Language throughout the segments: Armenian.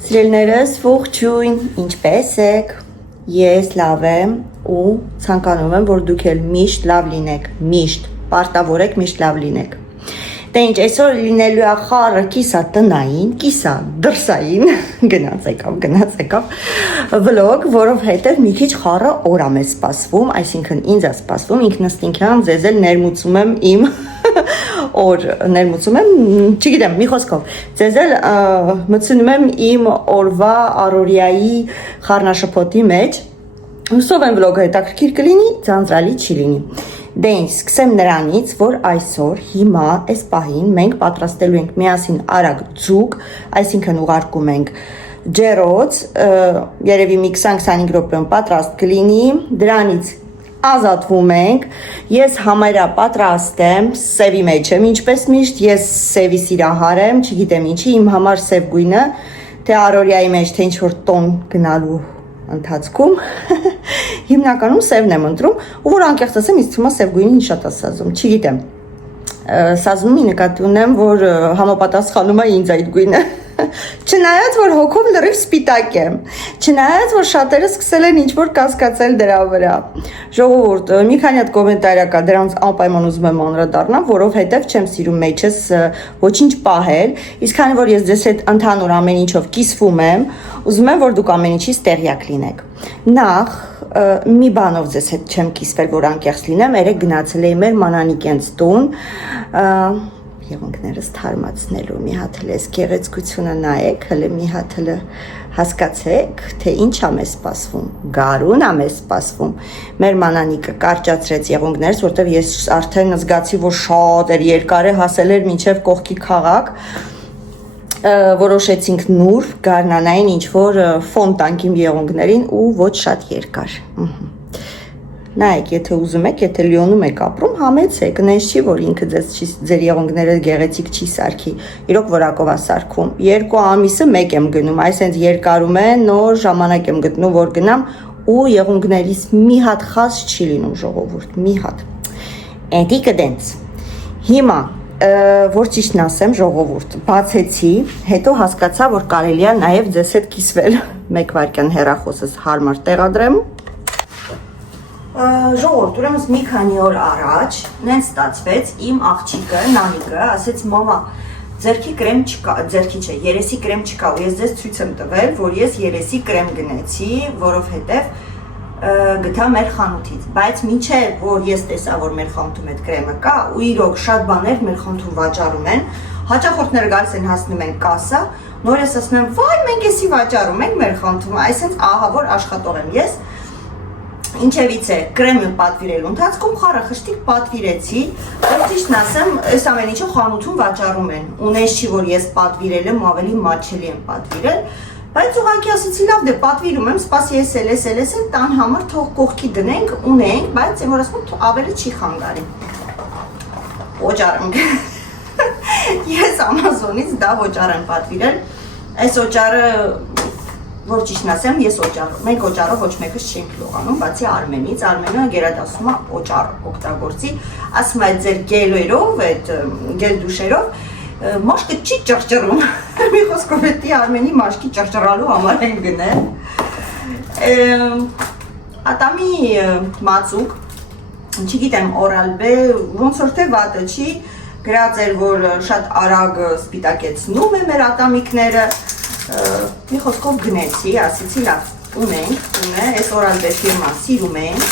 Սիրելիներս, ողջույն, ինչպե՞ս եք։ Ես լավ եմ ու ցանկանում եմ, որ դուք էլ միշտ լավ լինեք, միշտ պարտավորեք միշտ լավ լինեք։ Դե ինչ, այսօր լինելու է խառը կիսա տնային, կիսա դրսային, գնաց եկավ վլոգ, որովհետև մի քիչ խառը օր է մեզ սպասվում, այսինքն ինձ է սպասվում, ինքնըստինքյան ձեզ էլ ներմուծում եմ իմ օր ներմուծում եմ, չգիտեմ, մի խոսքով, ձեզ էլ մտցնում եմ իմ օրվա առօրյայի խառնաշփոթի մեջ, հուսով եմ վլոգը հետաքրքիր կլինի, ձանձրալի չի լինի։ Դե ինչ, սկսեմ նրանից, որ այսօր հիմա այս պահին մենք պատրաստելու ենք միասին արագ ձուկ, այսինքն ուղարկում ենք ջեռոց, երևի մի 20-25 րոպեում պատրաստ կլինի, դրանից ազատվում ենք, ես համարյա պատրաստ եմ, սևի մեջ եմ, ինչպես միշտ, ես սևի սիրահար եմ, չգիտեմ ինչի, իմ համար սև գույնը, թե առօրյայի մեջ, թե ինչ-որ տոն գնալու ընթացքում, հիմնականում սևն եմ ընտրում, ու որ անկեղծ ասեմ, ինձ թվում է սև գույնին շատ է սազում, չգիտեմ, սազումի նկատի ունեմ, որ համապատասխանում է ինձ այդ գույնը, չնայած, որ հոգով լրիվ սպիտակ եմ, չնայած, որ շատերը սկսել են ինչ-որ կասկածել դրա վրա, ժողովուրդ, մի քանի հատ կոմենտար կա, դրանց անպայման ուզում եմ անդրադառնալ, որովհետև չեմ սիրում մեջս ոչինչ պահել, իսկ քանի որ ես ձեզ հետ ընդհանուր ամեն ինչով կիսվում եմ, ուզում եմ, որ դուք ամեն ինչից տեղյակ լինեք։ Նախ մի բանով ձեզ հետ չեմ կիսվել, որ անկեղծ լինեմ, երեկ գնացել էի մեր մանանիկենց տուն, եղունգներս թարմացնելու, մի հատ հələ այս գեղեցկությունը նայեք, հələ մի հատ հələ հասկացեք, թե ինչ է մեզ սպասվում, գարուն է մեզ սպասվում։ Մեր մանանիկը կարճացրեց եղունգներս, որտեղ ես արդեն զգացի, որ շատ էր երկար է, հասել էր մինչև կողքի քաղաք, որոշեցինք նուր գարնանային ինչ-որ ֆոն տանք իմ եղունգներին ու ոչ շատ երկար։ Նայեք, եթե ուզում եք, եթե Լիոնում եք ապրում, համեցեք, նենց չի, որ ինքը ձեր եղունգները գեղեցիկ չի սարքի, իրոք որակով է սարքում, 2 ամիսը մեկ եմ գնում, այսենց երկարում է, նոր ժամանակ եմ գտնում, որ գնամ ու եղունգներից մի հատ խազ չի լինում ժողովուրդ, մի հատ, էդի կդենց, հիմա, որ ճիշտն ասեմ ժողովուրդ, բացեցի, հետո հասկացա, որ կարելի է նաև ձեզ հետ կիսվել, մեկ վայրկյան հեռախոսս հարմար տեղադրեմ, ժողովուրդ, ուրեմն մի քանի օր առաջ նենց ստացվեց իմ աղջիկը, նանիկը, ասեց մամա, ձերքի կրեմ չկա, ձերքի չէ, երեսի կրեմ չկա, ու ես ձեզ ցույց եմ տվել, որ ես երեսի կրեմ գնեցի, որովհետև գտա մեր խանութից, բայց մինչև որ ես տեսա, որ մեր խանութում այդ կրեմը կա, ու իրոք շատ բաներ մեր խանութում վաճառում են, հաճախորդները գալիս են հասնում են կասա, նոր ես ասում եմ, վայ, մենք էսի վաճառում ենք մեր խանութում, այսինքն ահա որ աշխատող եմ ես, ինչևից է կրեմը պատվիրելու ընթացքում խառը խշտիկ պատվիրեցի, որ ճիշտն ասեմ, այս ամեն ինչը խանութում վաճառում են, ունես չի, որ ես պատվիրել եմ, ավելի մատչելի եմ պատվիրել, բայց ուղղակի ասեցի լավ դե պատվիրում եմ, սպասի ես տան համար թող կողքի դնենք, ունենք, բայց եմ որ ասում եմ ավելի չի խանգարի։ Օճառ եմ ես Ամազոնից դա օճառ եմ պատվիրել, այս օճառը որ ճիշտն ասեմ, մենք օճառով ոչ մեկս չենք լողանում, բացի Արմենից, Արմենը գերադասում է օճառ օգտագործի, ասում է ձեր գելերով, այդ գել դուշերով մաշկը չի ճռճռում, մի խոսքով էդի Արմենի մաշկի ճռճռալու համար են գնել, ատամի մածուկ, չգիտեմ օրալբե, ոնց որ թե վատը չի, գրած էր, որ շատ արագ սպիտակեցնում է մեր ատամիկները, մի խոսքով գնեցի, ասեցի լավ, ունենք, այս օրալբե ֆիրման սիրում ենք,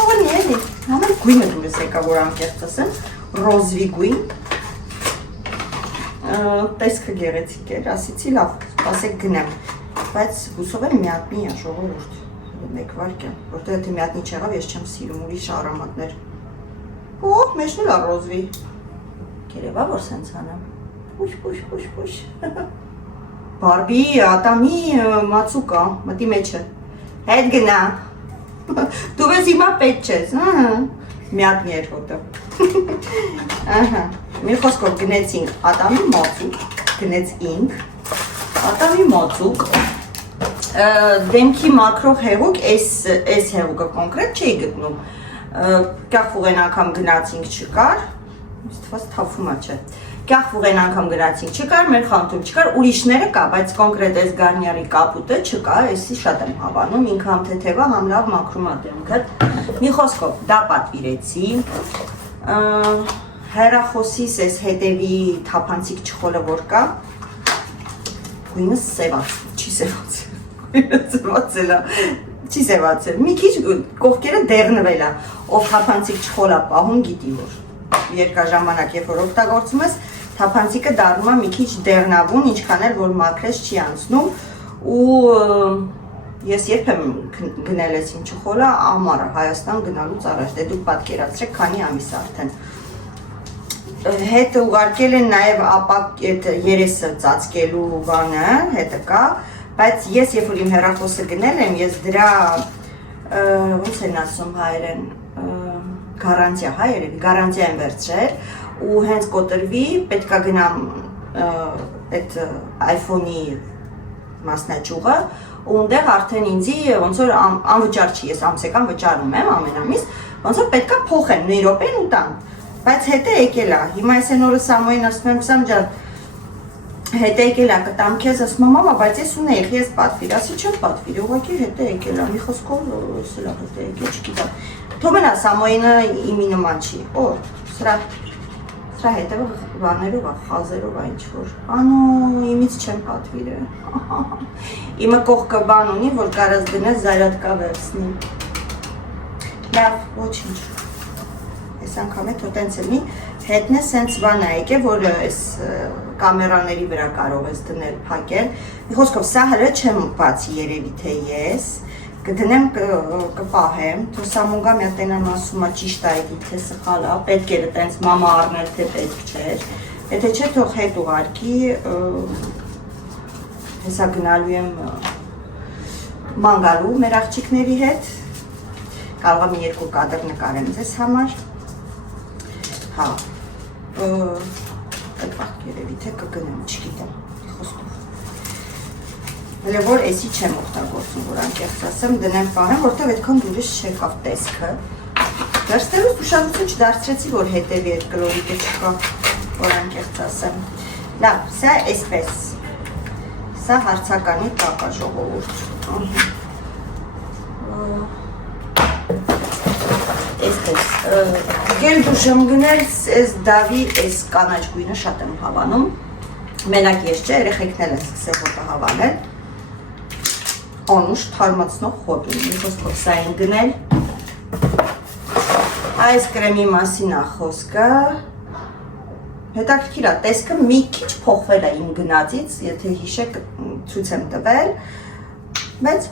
հողնի էլի, համեն գույնը դուրս եկա, որ անկեղծ ասեմ, ռոզվի գույն, տեսքը գեղեցիկ էր, ասեցի լավ, սպասեք գնեմ, բայց հուսով եմ միատնի է ժողովուրդ, մեկ վարկյան, որտեղ եթե միատնի չեղավ, ես չեմ սիրում ուրիշ առամատներ, օհ, մեջն էլ ռոզվի, կերևա որ սենց անեմ, պուշ, բարբի, ատամի մածուկա, մտի մեջը, հետ գնա, դու վեզ հիմա պետ չես, միատնի էր հոտը, մի խոսքով գնեցինք ատամի մածուկ, գնեց ինք, ատամի մածուկ, դեմքի մակրող հեղուկ, այս հեղուկը կոնկրետ չէի գտնում, կախ ուղեն անգամ գնացինք չկար, թվաց թավումա չէ, Կախվուղեն անգամ գնացինք, չկար, մեր խանութում չկար, ուրիշները կա, բայց կոնկրետ այս Garnier-ի կապուտը չկա, էսի շատ եմ հավանում, ինքը համ թեթևա, համ լավ մաքրում է դեմքդ։ Մի խոսքով, դա պատվիրեցի։ Հեռախոսիս այս հետևի թափանցիկ չխոլը որ կա, գույնը սևաց, չի սևացել, գույնը սևացել է, չի սևացել, մի քիչ կողքերը դեղնվել է, ով թափանցիկ չխոլ է պահում գիտի որ, երկար ժամանակ երբ որ օգտագործում ես, թափանցիկը դառնում է մի քիչ դեղնավուն, ինչքան էլ որ մաքրես չի անցնում ու ես երբ եմ գնել ես իմ չխոլը ամառը Հայաստան գնալուց առաջ, դե դուք պատկերացրեք քանի ամիս արդեն։ Հետ ուղարկել են նաև ապակ այդ երեսը ծածկելու բանը, հետը կա, բայց ես երբ որ իմ հեռախոսը գնել եմ, ես դրա ոնց են ասում հայերեն, գարանտիա, հա երևի, գարանտիա եմ վերցրել ու հենց կոտրվի պետք է գնամ այդ iPhone-ի մասնաճյուղը ու այնտեղ արդեն ինձի ոնց որ անվճար չի, ես ամսական վճարում եմ ամեն ամիս, ոնց որ պետք է փոխեմ 9 րոպեն ու տան, բայց հետը եկել է, հիմա ես այն օրը Սամոյին ասում եմ Սամ ջան, հետը եկել է կտամ քեզ, ասում եմ մամա, բայց ես ունեի, ես պատվիր, ասի չեմ պատվիր, ուղղակի հետը եկել է, մի խոսքով սրա հետը եկել, չգիտեմ, թողնա Սամոյինը իմի նման չի, օ, սրա հետևը բաներով է, խազերով է ինչ-որ, անո, իմից չեմ պատվիրը, իմը կողքը բան ունի, որ կարաս դնես զարատկա վերցնի, լավ, ոչինչ, ես անգամ է թոտենց էլի, հետն է սենց բան է եկե, որ ես կամերաների վրա կարող ես դնել պակել, մի խոսքով սա հլը չեմ բացի երևի թե ես, կդնեմ կպահեմ, թո Սամունգա մի ատենան ասում է ճիշտ այդի թե սխալ է, պետք էր տենց մամա առնել թե պետք չէր, եթե չէ թող հետ ուղարկի, հեսա գնալու եմ ման գալու մեր աղջիկների հետ, կարող եմ երկու կադր նկարեմ ձեզ համար, հա, այդ վաղ երևի թե կգնեմ, չգիտեմ, խոսքով։ Հələ որ էսի չեմ օգտագործում, որ անկեղծ ասեմ, դնեմ պահեմ, որտեղ այդքան դուրս չեկավ տեսքը։ Վերստեղից ուշադրություն չդարձրեցի, որ հետևի այդ կլորիկը չկա, որ անկեղծ ասեմ։ Լավ, սա էսպես, սա հարցականի կապա ժողովուրդ։ Էսպես, գել դուշ եմ գնել, ես դավի ես կանաչ գույնը շատ եմ հավանում, մենակ ես չէ, երեխեքն են սկսել հոտը հավանել, անուշ թարմացնող խոտ ունի, մի խոսքով սա են գնել, այս կրեմի մասին է խոսքը, հետաքրքիր է, տեսքը մի քիչ փոխվել է իմ գնացից, եթե հիշեք ցույց եմ տվել, բայց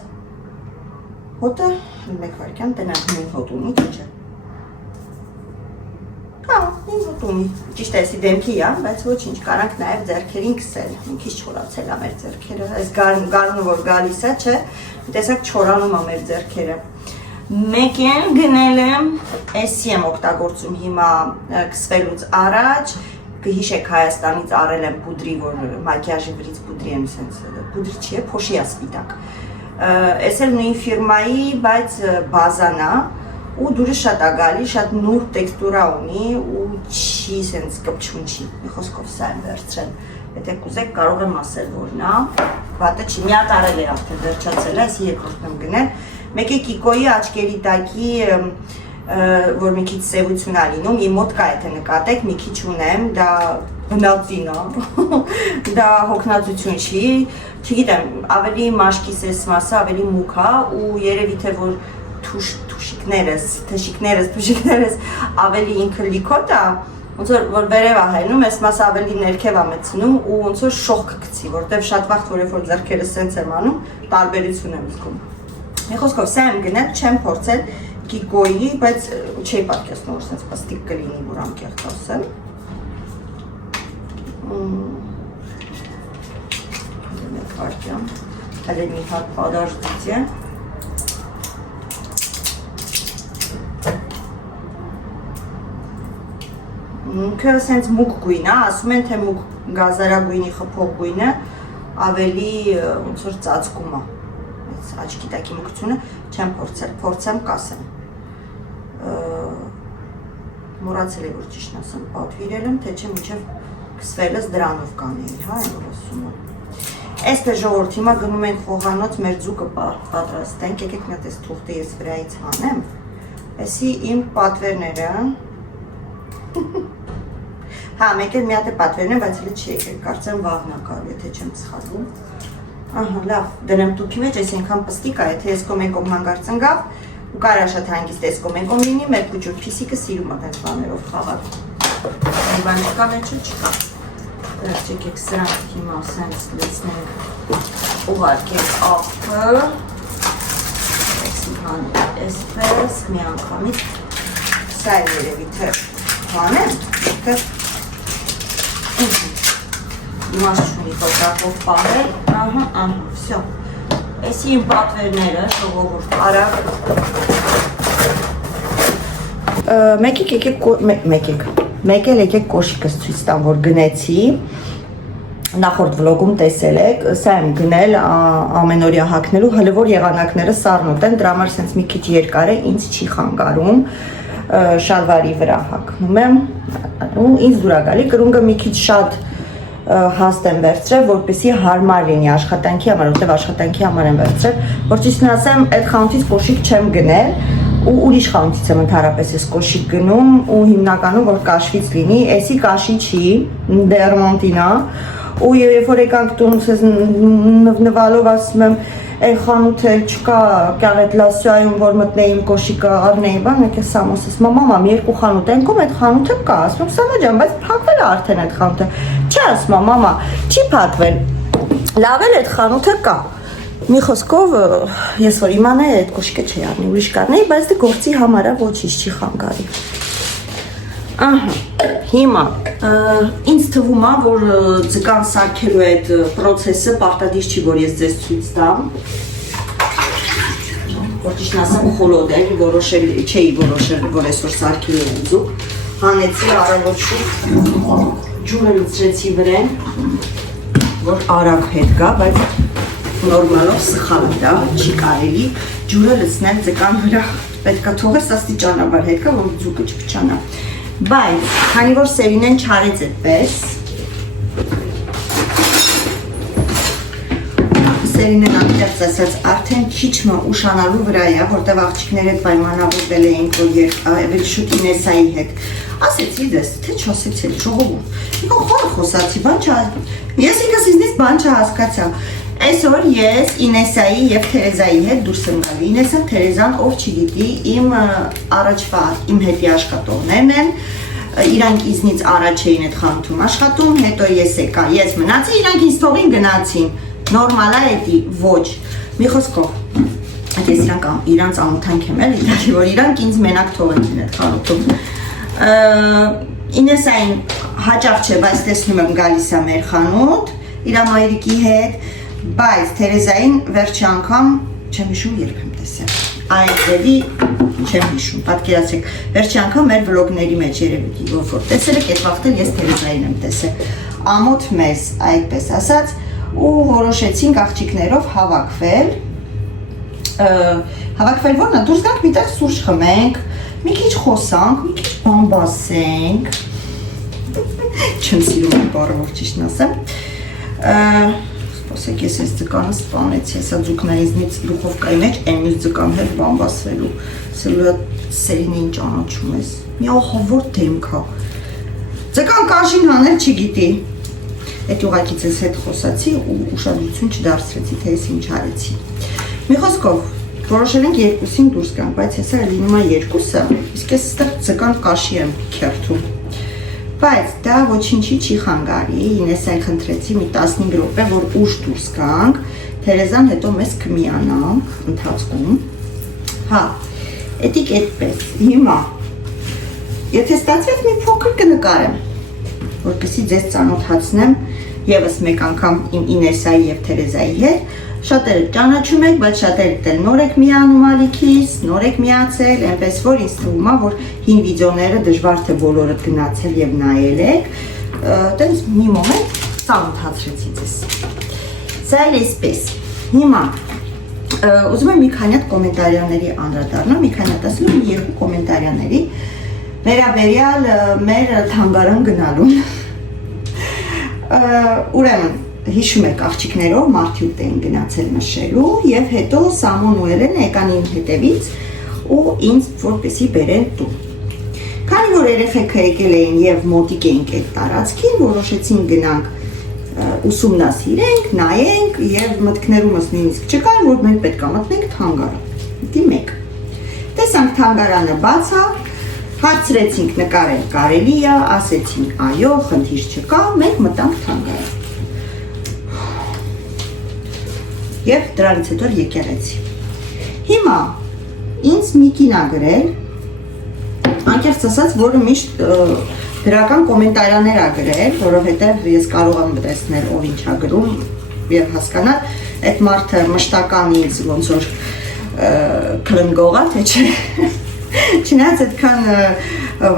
հոտը մեկ վայրկյան տնակ նույն հոտ ունի, չէ։ Հա, նույն հոտ ունի, ճիշտ է էսի դեմքի է, բայց ոչինչ, կարանք նաև ձեռքերին կսել, մի քիչ չորացել է մեր ձեռքերը, այս գարունը որ գալիս է, չէ, տեսակ չորանում է մեր ձեռքերը։ Մեկ են գնել եմ, էսի եմ օգտագործում հիմա կսվելուց առաջ, կհիշեք Հայաստանից առել եմ պուդրի, որ մակիաժի վրից պուդրի եմ սենց, պուդրի չի է, փոշի է սպիտակ։ Էս էլ նույն ֆիրմայի, բայց բազան է, ու դուրը շատ է գալի, շատ նուրբ տեքստուրա ունի ու չի սենց կպչուն չի, մի խոսքով սա եմ վերցրել, եթե կուզեք կարող եմ ասել, որ նա, վատը չի, մի հատ արել էր արդեն վերջացել է, ես երկրորդն եմ գնել, մեկ է Կիկոյի աչկերի տակի, որ մի քիչ սևություն է լինում, իմ մոտ կա եթե նկատեք, մի քիչ ունեմ, դա բնածին է, դա հոգնածություն չի, չգիտեմ, ավելի մաշկիս ես մասը, ավելի մուկ է ու երևի թե որ թշիկներս ավելի ինքը լիքոտ է, ոնց որ վերև է հայնում, ես մասը ավելի ներքև է մտցնում ու ոնց որ շողք կցի, որտեվ շատ վաղ որ ձեռքերս սենց եմ անում, տարբերություն եմ զգում։ Մի խոսքով սա եմ գնել, չեմ փորձել Կիկոյի, բայց չէի պատկերացնում, որ սենց պաստիկ կլինի, որ անկեղծ ասեմ։ Մեկ վայրկյան, հələ մի հատ պատաժդիցե։ Ինքը սենց մուկ գույն է, ասում են թե մուկ գազարագույնի խփող գույնը ավելի ոնց որ ծածկում է, աչքի տակի մուկությունը չեմ փորձել, փորձեմ կասեմ, մոռացել եմ որ ճիշտ ասեմ, պատվիրել եմ, թե չէ մինչև Կսվելս դրանով կանեի, հա, այն ասում եմ։ Էստե ժողովուրդ, հիմա գնում ենք խոհանոց, մեր ձուկը պատրաստենք, եկեք մի հատ այս թուղթը ես վրայից հանեմ, էսի իմ պատվերները, հա, մեկ էլ մի հատ է պատվերն է, բայց հլը չի եկել, կարծեմ վաղնա կարու, եթե չեմ սխալվում, ահա, լավ, դնեմ տուքի մեջ, այս ենքան պստիկ է, եթե ես կոմենկոմ հանգար ծնգավ, ու կարա շատ հանգիստ ես կոմենկոմ լինի, մեր պուջուր պիսիկը սիրում ատենք բաներով խաղալ, բան չկա մեջը չկա, դրած եկեք սրանք հիմա սենց լեցնենք, ուղարկենք աղբը, այսպես, մի անգամից, սա է երևի թե հանեմ, թե իմաստ չունի փոքրակով պահել, ահա, վսյո, էսի իմ պատվերները, ժողովուրդ, արագ, մեկ էլ եկեք կոշիկս ցույց տամ, որ գնեցի, նախորդ վլոգում տեսել եք, սա եմ գնել ամենօրյա հագնելու, հələ որ եղանակները սառնոտ են, դրա համար սենց մի քիչ երկար է, ինձ չի խանգարում, շալվարի վրա հագնում եմ, ու ինձ դուր է գալի, կրունկը մի քիչ շատ հաստ եմ վերցրել, որպեսզի հարմար լինի աշխատանքի համար, որտեղ աշխատանքի համար եմ վերցրել, որ ճիշտն ասեմ, այդ խանութից կոշիկ չեմ գնել, ու ուրիշ խանութից եմ ընդհանրապես ես կոշիկ գնում, ու հիմնականում որ կաշվից լինի, էսի կաշի չի, դերմոնտին է, ու երբ որ եկանք տուն նվնվալով ասում եմ, այն խանութ էլ չկա, կյալ այդ լասյայում, որ մտնեին կոշիկը առնեի բան, մեկ է սամոս, ասում եմ, մամամ, երկու խանութ ենքում այդ խանութը կա, ասում եմ, Սամա ջան, բայց փակվել է արդեն այդ խանութը, չի ասում եմ, մամա, չի փակվել, լավ էլ այդ խանութը կա, մի խոսքով, ես որ իմանայի այդ կոշիկը չի առնի, ուրիշ կարնեի, բայց դե գործի համարա ոչինչ չի խանգարի, ահա, հիմա, ինձ թվում է, որ ձկան սարքելու այդ պրոցեսը պարտադիր չի, որ ես ձեզ ցույց տամ, որ ճիշտն ասեմ խոլոդ էր, չէի որոշել, որ այսօր սարքելու եմ ձուկ, հանեցի առավոտ շուտ, ջուրը լցրեցի վրեն, որ արագ հետ գա, բայց նորմալով սխալ է դա, չի կարելի ջուրը լցնել ձկան վրա, պետք է թողես աստիճանաբար հետ գա, որ ձուկը չփչանա, բայց քանի որ Սերինեն չարեց այդպես, Սերինեն անկեղծ ասած արդեն քիչը ուշանալու վրա է, որտեղ աղջիկները հետ պայմանավորվել էինք, որ ավելի շուտ Ինեսայի հետ, ասեցի դες, թե չասեցի, ժողովուրդ, եկան խորը խոսացի, ես ինքս ինձնից բան չհասկացա, այսօր ես Ինեսայի և Թերեզայի հետ դուրս եմ գալի, Ինեսան Թերեզան ով չգիտի, իմ առաջվա, իմ հետի աշխատողներն են, իրանք իզնից առաջ էին այդ խանութում աշխատում, հետո ես եկա, ես մնացի, իրանք ինձ թողին գնացին, նորմալ է էդի, ոչ, մի խոսքով, ես իրանց ամութանք եմ էլ, ինչի որ իրանք ինձ մենակ թողեցին այդ խանութում, Ինեսային հաճախ չէ, բայց տեսնում եմ գալիս է մեր խանութ, իր մայրիկի հետ, բայց Թերեզային վերջի անգամ չեմ հիշում երբ եմ տեսել, այդ ձևի չեմ հիշում, պատկերացրեք, վերջի անգամ մեր վլոգների մեջ երևի որ տեսել եք, այդ վաղթել ես Թերեզային եմ տեսել, ամոթ մեզ այդպես ասած, ու որոշեցինք աղջիկներով հավաքվել, որն է, դուրս գանք միտեղ սուրճ խմենք, մի քիչ խոսանք, մի քիչ բամբասենք, չեմ սիրում եմ բառը, որ ճիշտն ասեմ, սպասեք ես այս ձկանը սպանեցի, հեսա ձուկն ինձնից դուխովկայի մեջ, այն մյուս ձկան հետ բամբասվելու, Սերինեին ճանաչում ես, մի ահավոր դեմք է, ձկան կաշին հանել չգիտի, այդ ուղղակից ես հետ խոսացի ու ուշադրություն չդարձրեցի, թե ես ինչ արեցի, մի խոսքով, որոշել ենք երկուսին դուրս գանք, բայց հեսա լինում է երկուսը, իսկ ես ստեղ ձկան կաշի եմ քերթում, բայց դա ոչինչի չի խանգարի, Ինեսային խնդրեցի մի 15 րոպե, որ ուշ դուրս գանք, Թերեզան հետո մեզ կմիանանք ընթացքում, հա, էդիկ այդպես, հիմա, եթե ստացվեց մի փոքր կնկարեմ, որպեսզի ձեզ ծանոթացնեմ ևս մեկ անգամ իմ Ինեսայի և Թերեզայի հետ, շատերը ճանաչում եք, բայց շատերը դել նոր եք միանում ալիքիս, նոր եք միացել, այնպես որ ինձ թվում է, որ հին վիդեոները դժվար թե բոլորդ գնացել և նայել եք, տենց մի մոմենտ ծանոթացրեցի ձեզ, սա էլ այսպես, հիմա, ուզում եմ մի քանի հատ կոմենտարիաների անդրադառնամ, մի քանի հատ ասում եմ երկու կոմենտարիաների, վերաբերյալ մեր թանգարան գնալուն, Ուրեմն հիշում եք աղջիկներով մարդյուտ էին գնացել նշելու եւ հետո Սամոն ու Էլենը եկան իմ հետևից ու ինձ որպեսի բերեն տուն։ Քանի որ երեխեքը եկել էին եւ մոտիկ էինք այդ տարածքին, որոշեցին գնանք ուսումնասիրենք, նայենք եւ մտքներումս նույնիսկ չկար, որ մենք պետք է մտնենք թանգարան։ Դի մեկ։ Տեսանք թանգարանը բաց է, հարցրեցինք նկարել կարելի է, ասեցին այո, խնդիր չկա, մենք մտանք թանգարան։ Եվ դրանից հետո եկեղեցի։ Հիմա ինձ մի կին ա գրել, անկեղծ ասած, որը միշտ դրական կոմենտարիաներ ա գրել, որովհետև ես կարող եմ տեսնել ով ինչ ա գրում եւ հասկանալ, այդ մարդը մշտական ինձ ոնց որ քլնգող ա, թե չէ։ Չնայած այդքան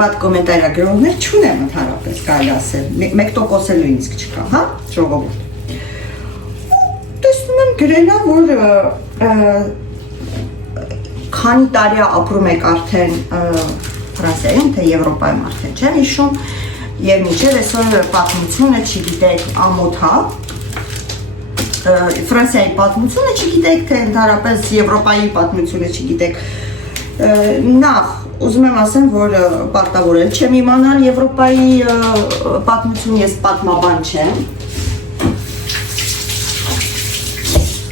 վատ կոմենտարիա գրողներ չունեմ ընդհանրապես կարելի ասել, 1% էլ նույնիսկ չկա, հա, ժողովուրդ։ Տեսնում եմ գրել ա, որ քանի տարի ապրում եք արդեն Ֆրանսիայում, թե Եվրոպայում արդեն չեմ հիշում, եւ մինչեւ այսօր պատմությունը չգիտեք ամոթ է, Ֆրանսիայի պատմությունը չգիտեք, թե ընդհանրապես Եվրոպայի պատմությունը չգիտեք, նախ ուզում եմ ասեմ, որ պարտավորել չեմ իմանալ Եվրոպայի պատմություն, ես պատմաբան չեմ,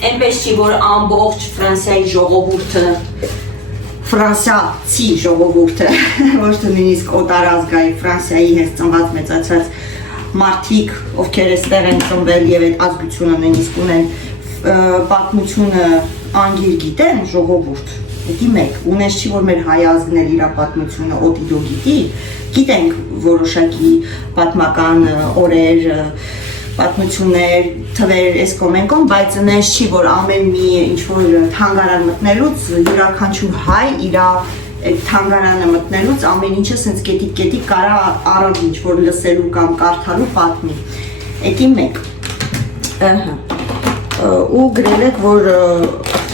այնպես չի, որ ամբողջ Ֆրանսիայի ժողովուրդը, ֆրանսիացի ժողովուրդը, ոչ թե նույնիսկ օտարազգայի Ֆրանսիայի հետ ծնված մեծացած մարդիկ, ովքեր այստեղ են ծնվել եւ այդ ազգությունը նույնիսկ ունեն պատմությունը անգիր գիտեն ժողովուրդ։ Դի մեկ, ունես չի, որ մեր հայ ազգն էլ իր պատմությունը օտիդո գիտի, գիտենք որոշակի պատմական օրեր, պատմություններ, թվեր այս կոմենկոն, բայց նես չի, որ ամեն մի ինչ-որ թանգարան մտնելուց յուրաքանչյուր հայ իր այդ թանգարանը մտնելուց ամեն ինչը սենց կետիկ կարա առանց ինչ-որ լսելու կամ կարդալու պատմի։ Էդի մեկ։ Ու գրել եք, որ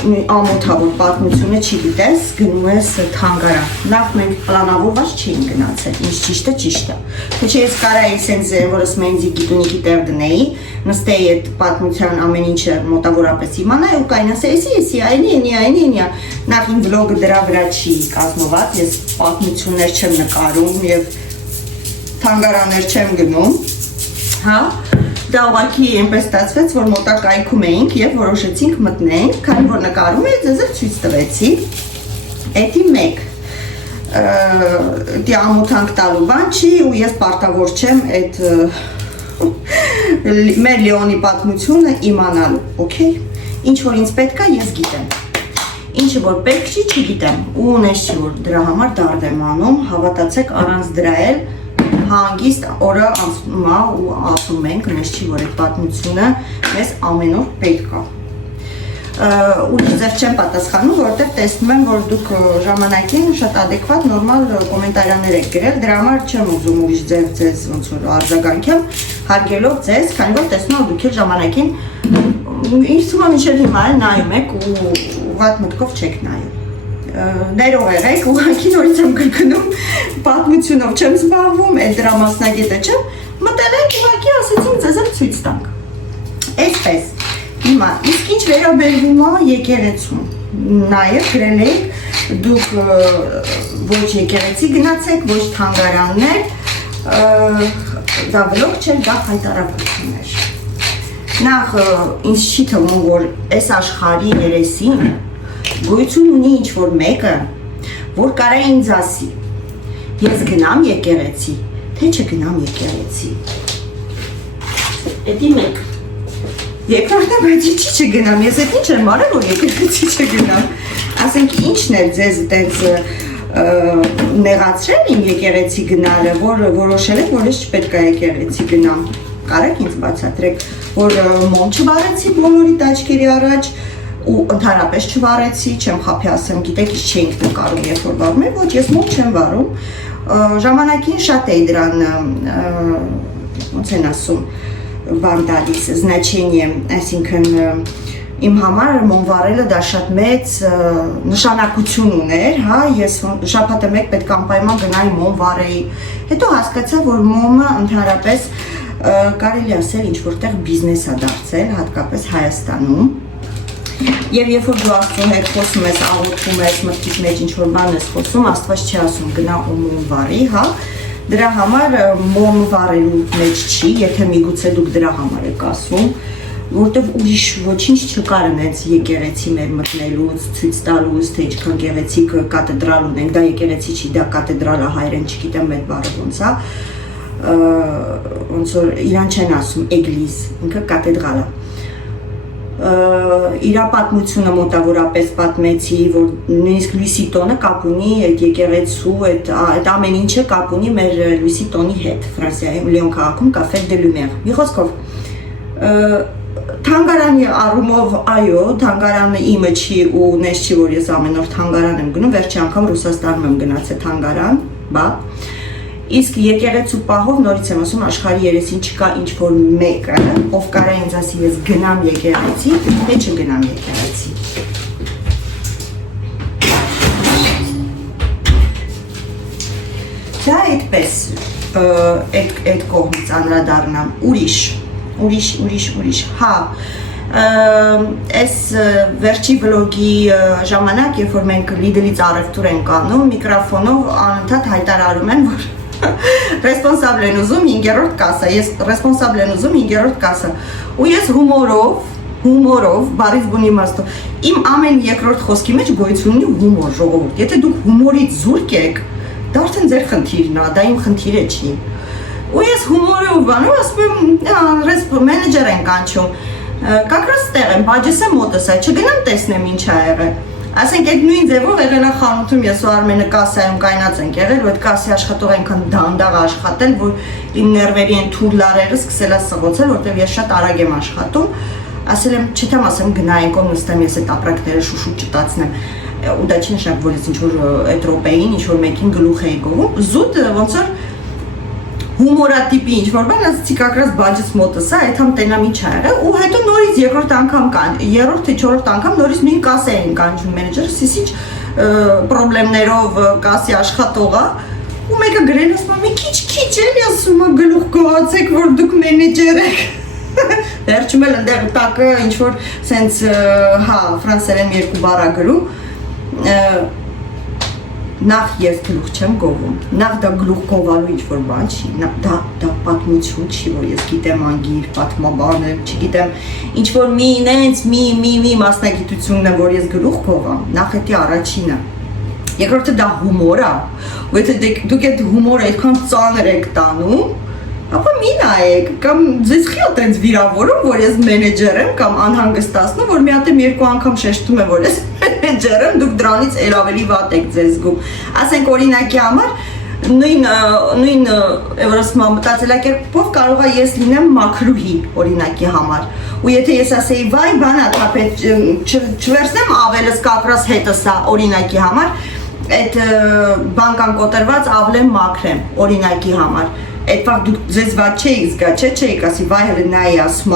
ամոթավոր պատմությունը չգիտես, գնում ես թանգարան։ Նախ մենք պլանավորված չէինք գնացել, ինչ ճիշտ է։ Թե չէ ես կարայի սենց, որ ասում են գիտունիքի տեղ դնեի, նստեի այդ պատմության ամեն ինչը մոտավորապես իմանայի ու կային ասեի, էսի, այնի, նախ իմ վլոգը դրա վրա չի կազմված, ես պատմություններ չեմ նկարում եւ թանգարաններ չեմ գնում, հա։ Դա ուղղակի այնպես ստացվեց, որ մոտակայքում էինք եւ որոշեցինք մտնենք, քանի որ նկարում էի, ձեզ էլ ցույց տվեցի։ Էդի մեկ դի ամոթանք տալու բան չի ու ես պարտավոր չեմ այդ մեր Լեոնի պատմությունը իմանալու, օքեյ։ Ինչ որ ինձ պետք է, ես գիտեմ։ Ինչը որ պետք չի, չգիտեմ։ Ու ունես չի, որ դրա համար դարդ եմ անում, հավատացեք, առանց դրա էլ հանգիստ օրը անցնում է ու ասում ենք, մեզ չի, որ այդ պատմությունը մեզ ամեն օր պետք է։ Ու ձեզ չեմ պատասխանում, որովհետև տեսնում եմ, որ դուք ժամանակին շատ adekvat, նորմալ կոմենտարիաներ եք գրել, դրա համար չեմ ուզում ուրիշ ձեզ ոնց որ արձագանքեմ, հարգելով ձեզ, քանի որ տեսնում եմ դուք էլ ժամանակին ինձ թվում է մինչև հիմա էլ նայում եք ու վատ մտքով չեք նայում։ Ներող եղեք, ուղղակի նորից եմ կրկնում, պատմությունով չեմ զբաղվում, այդ դրա մասնագետը չեմ, մտել ենք ուղղակի ասեցինք ձեզ էլ ցույց տանք։ Այսպես, հիմա, իսկ ինչ վերաբերվում է եկեղեցուն, նաև գրել եք, դուք ոչ եկեղեցի գնացեք, ոչ թանգարաններ, դա վլոգ չէր, դա հայտարարություն էր։ Նախ, ինձ չի թվում, որ այս աշխարհի երեսին գոյություն ունի ինչ-որ մեկը, որ կարա ինձ ասի, ես գնամ եկեղեցի, թե չգնամ եկեղեցի։ Էդի մեկ։ Երկրորդը, բայց ինչի չգնամ, ես էդ ինչ եմ արել, որ եկեղեցի չգնամ։ Ասենք ինչն էր ձեզ տենց նեղացրել իմ եկեղեցի գնալը, որ որոշել եք, որ ես չպետք է եկեղեցի գնամ։ Կարեք ինձ բացատրեք, որ մոմ չվարեցի բոլորի աչքերի առաջ, ու ընդհանրապես չվարեցի, չեմ խափի ասեմ, գիտեք, ինչ չէինք նկարում, երբ որ վարում եմ, ոչ, ես մոմ չեմ վարում, ժամանակին շատ էի դրան, ոնց են ասում, բան տալիս, значение, այսինքն իմ համար մոմ վարելը դա շատ մեծ նշանակություն ուներ, հա, ես շաբաթը մեկ պետք է անպայման գնայի մոմ վարեի, հետո հասկացա, որ մոմը ընդհանրապես կարելի ասել ինչ որտեղ բիզնես է դարձել, հատկապես Հայաստանում։ Եվ երբ որ դու Աստծո հետ խոսում ես, աղոթում ես, մտքիդ մեջ ինչ որ բան ես խոսում, Աստված չի ասում գնա ու մոմ վարի, հա։ Դրա համար մոմ վարելու մեջ չի, եթե միգուցե դուք դրա համար եք ասում, որտեղ ուրիշ ոչինչ չկար այնց եկեղեցի մեր մտնելուց, ցույց տալուց, թե ինչքան գեղեցիկ կաթեդրալ ունենք, դա եկեղեցի չի, դա կաթեդրալ է հայերեն, չգիտեմ այդ բառը ոնց է, ոնց որ իրան չեն ասում էգլիզ, ինքը կաթեդրալ է։ Իր պատմությունը մոտավորապես պատմեցի, որ նույնիսկ Լուիսի տոնը կապ ունի այդ եկեղեցու, այդ ամեն ինչը կապ ունի մեր Լուիսի տոնի հետ, Ֆրանսիայում Լիոն քաղաքում կաֆե դե լումեր։ Մի խոսքով թանգարանի առումով, այո, թանգարանը իմը չի ու նես չի, որ ես ամեն օր թանգարան եմ գնում, վերջի անգամ Ռուսաստանում եմ գնացել թանգարան, բա։ Իսկ եկեղեցու պահով նորից եմ ասում, աշխարհի երեսին չկա ինչ որ մեկը, ով կարա ինձ ասի ես գնամ եկեղեցի, թե չգնամ եկեղեցի։ Դա այդպես, այդ կողմից անդրադառնամ, ուրիշ, հա, այս վերջի վլոգի ժամանակ, երբ որ մենք Լիդլից առևտուր ենք անում, միկրոֆոնով անընդհատ հայտարարում են, որ ռեսպոնսաբլ են ուզում 5-րդ կասա, ես ռեսպոնսաբլ են ուզում 5-րդ կասա, ու ես հումորով, բարից բուն իմաստով, իմ ամեն երկրորդ խոսքի մեջ գոյություն ունի հումոր, ժողովուրդ, եթե դուք հումորից զուրկ եք, դա արդեն ձեր խնդիրն է, դա իմ խնդիրը չի, ու ես հումորով բանում, ասում եմ, մենեջեր են կանչում, կակրած տեղ եմ, բաջես եմ մոտս է, չգնամ տեսնեմ ինչ ա եղել, ասենք այդ նույն ձևով եղել է խանութում, ես ու Արմենը կասայում կայնած ենք եղել, ու այդ կասի աշխատող այնքան դանդաղ աշխատել, որ իմ ներվերի են թուր լարերը սկսել է սղոցել, որտեղ ես շատ արագ եմ աշխատում, ասել եմ, չթեմ ասեմ գնայինք ում նստեմ ես այդ ապրակները շուշուտ չտացնեմ, ու դա չի նշակ, որ ես ինչ որ այդ ռոպեին, ինչ որ մեկին գլուխ էի գովում, զուտ ոնց որ հումորատիպի ինչ որ բան, ասեցի կակրած բաջս մոտս է, այդ համ տենամ ինչ ա եղել, ու հետո նորից երրորդ անգամ կան, երրորդ թե չորրորդ անգամ նորից նույն կասե էին կանչում մենեջերը, սիսիչ պրոբլեմներով կասի աշխատողա, ու մեկը գրել ասում մի քիչ էլի ասում է գլուխ գողացեք, որ դուք մենեջեր եք, վերջում էլ ընդեղ տակը ինչ որ սենց, հա, ֆրանսերեն երկու բառ ա գրում, նախ ես գլուխ չեմ գովում, նախ դա գլուխ գովալու ինչ որ բան չի, դա պատմություն չի, որ ես գիտեմ անգիր, պատմաբան եմ, չգիտեմ, ինչ որ մի մասնագիտությունն է, որ ես գլուխ գովամ, նախ էդի առաջինը, երկրորդը դա հումոր է, ու եթե դուք այդ հումորը այդքան ծանր եք տանում, ապա մի նայեք, կամ ձեզ խի այտենց վիրավորում, որ ես մենեջեր եմ, կամ անհանգստացնում, որ մի հատ եմ երկու անգամ շեշտում եմ, որ ես մենեջեր եմ, դուք դրանից էլ ավելի վատ եք ձեզ զգում։ Ասենք օրինակի համար, նույն մտածելակերպով կարող է ես լինեմ մաքրուհի օրինակի համար։ Ու եթե ես ասեի, վայ, բանա, թափետ, չվերցնեմ ավելս կակրած հետս է օրինակի համար, այդ բանկան կոտրված ավլեմ մաքրեմ օրինակի համար։ Այդ վաղ դուք ձեզ վատ չէիք զգա, չէիք ասի, վայ հլը նայի ասում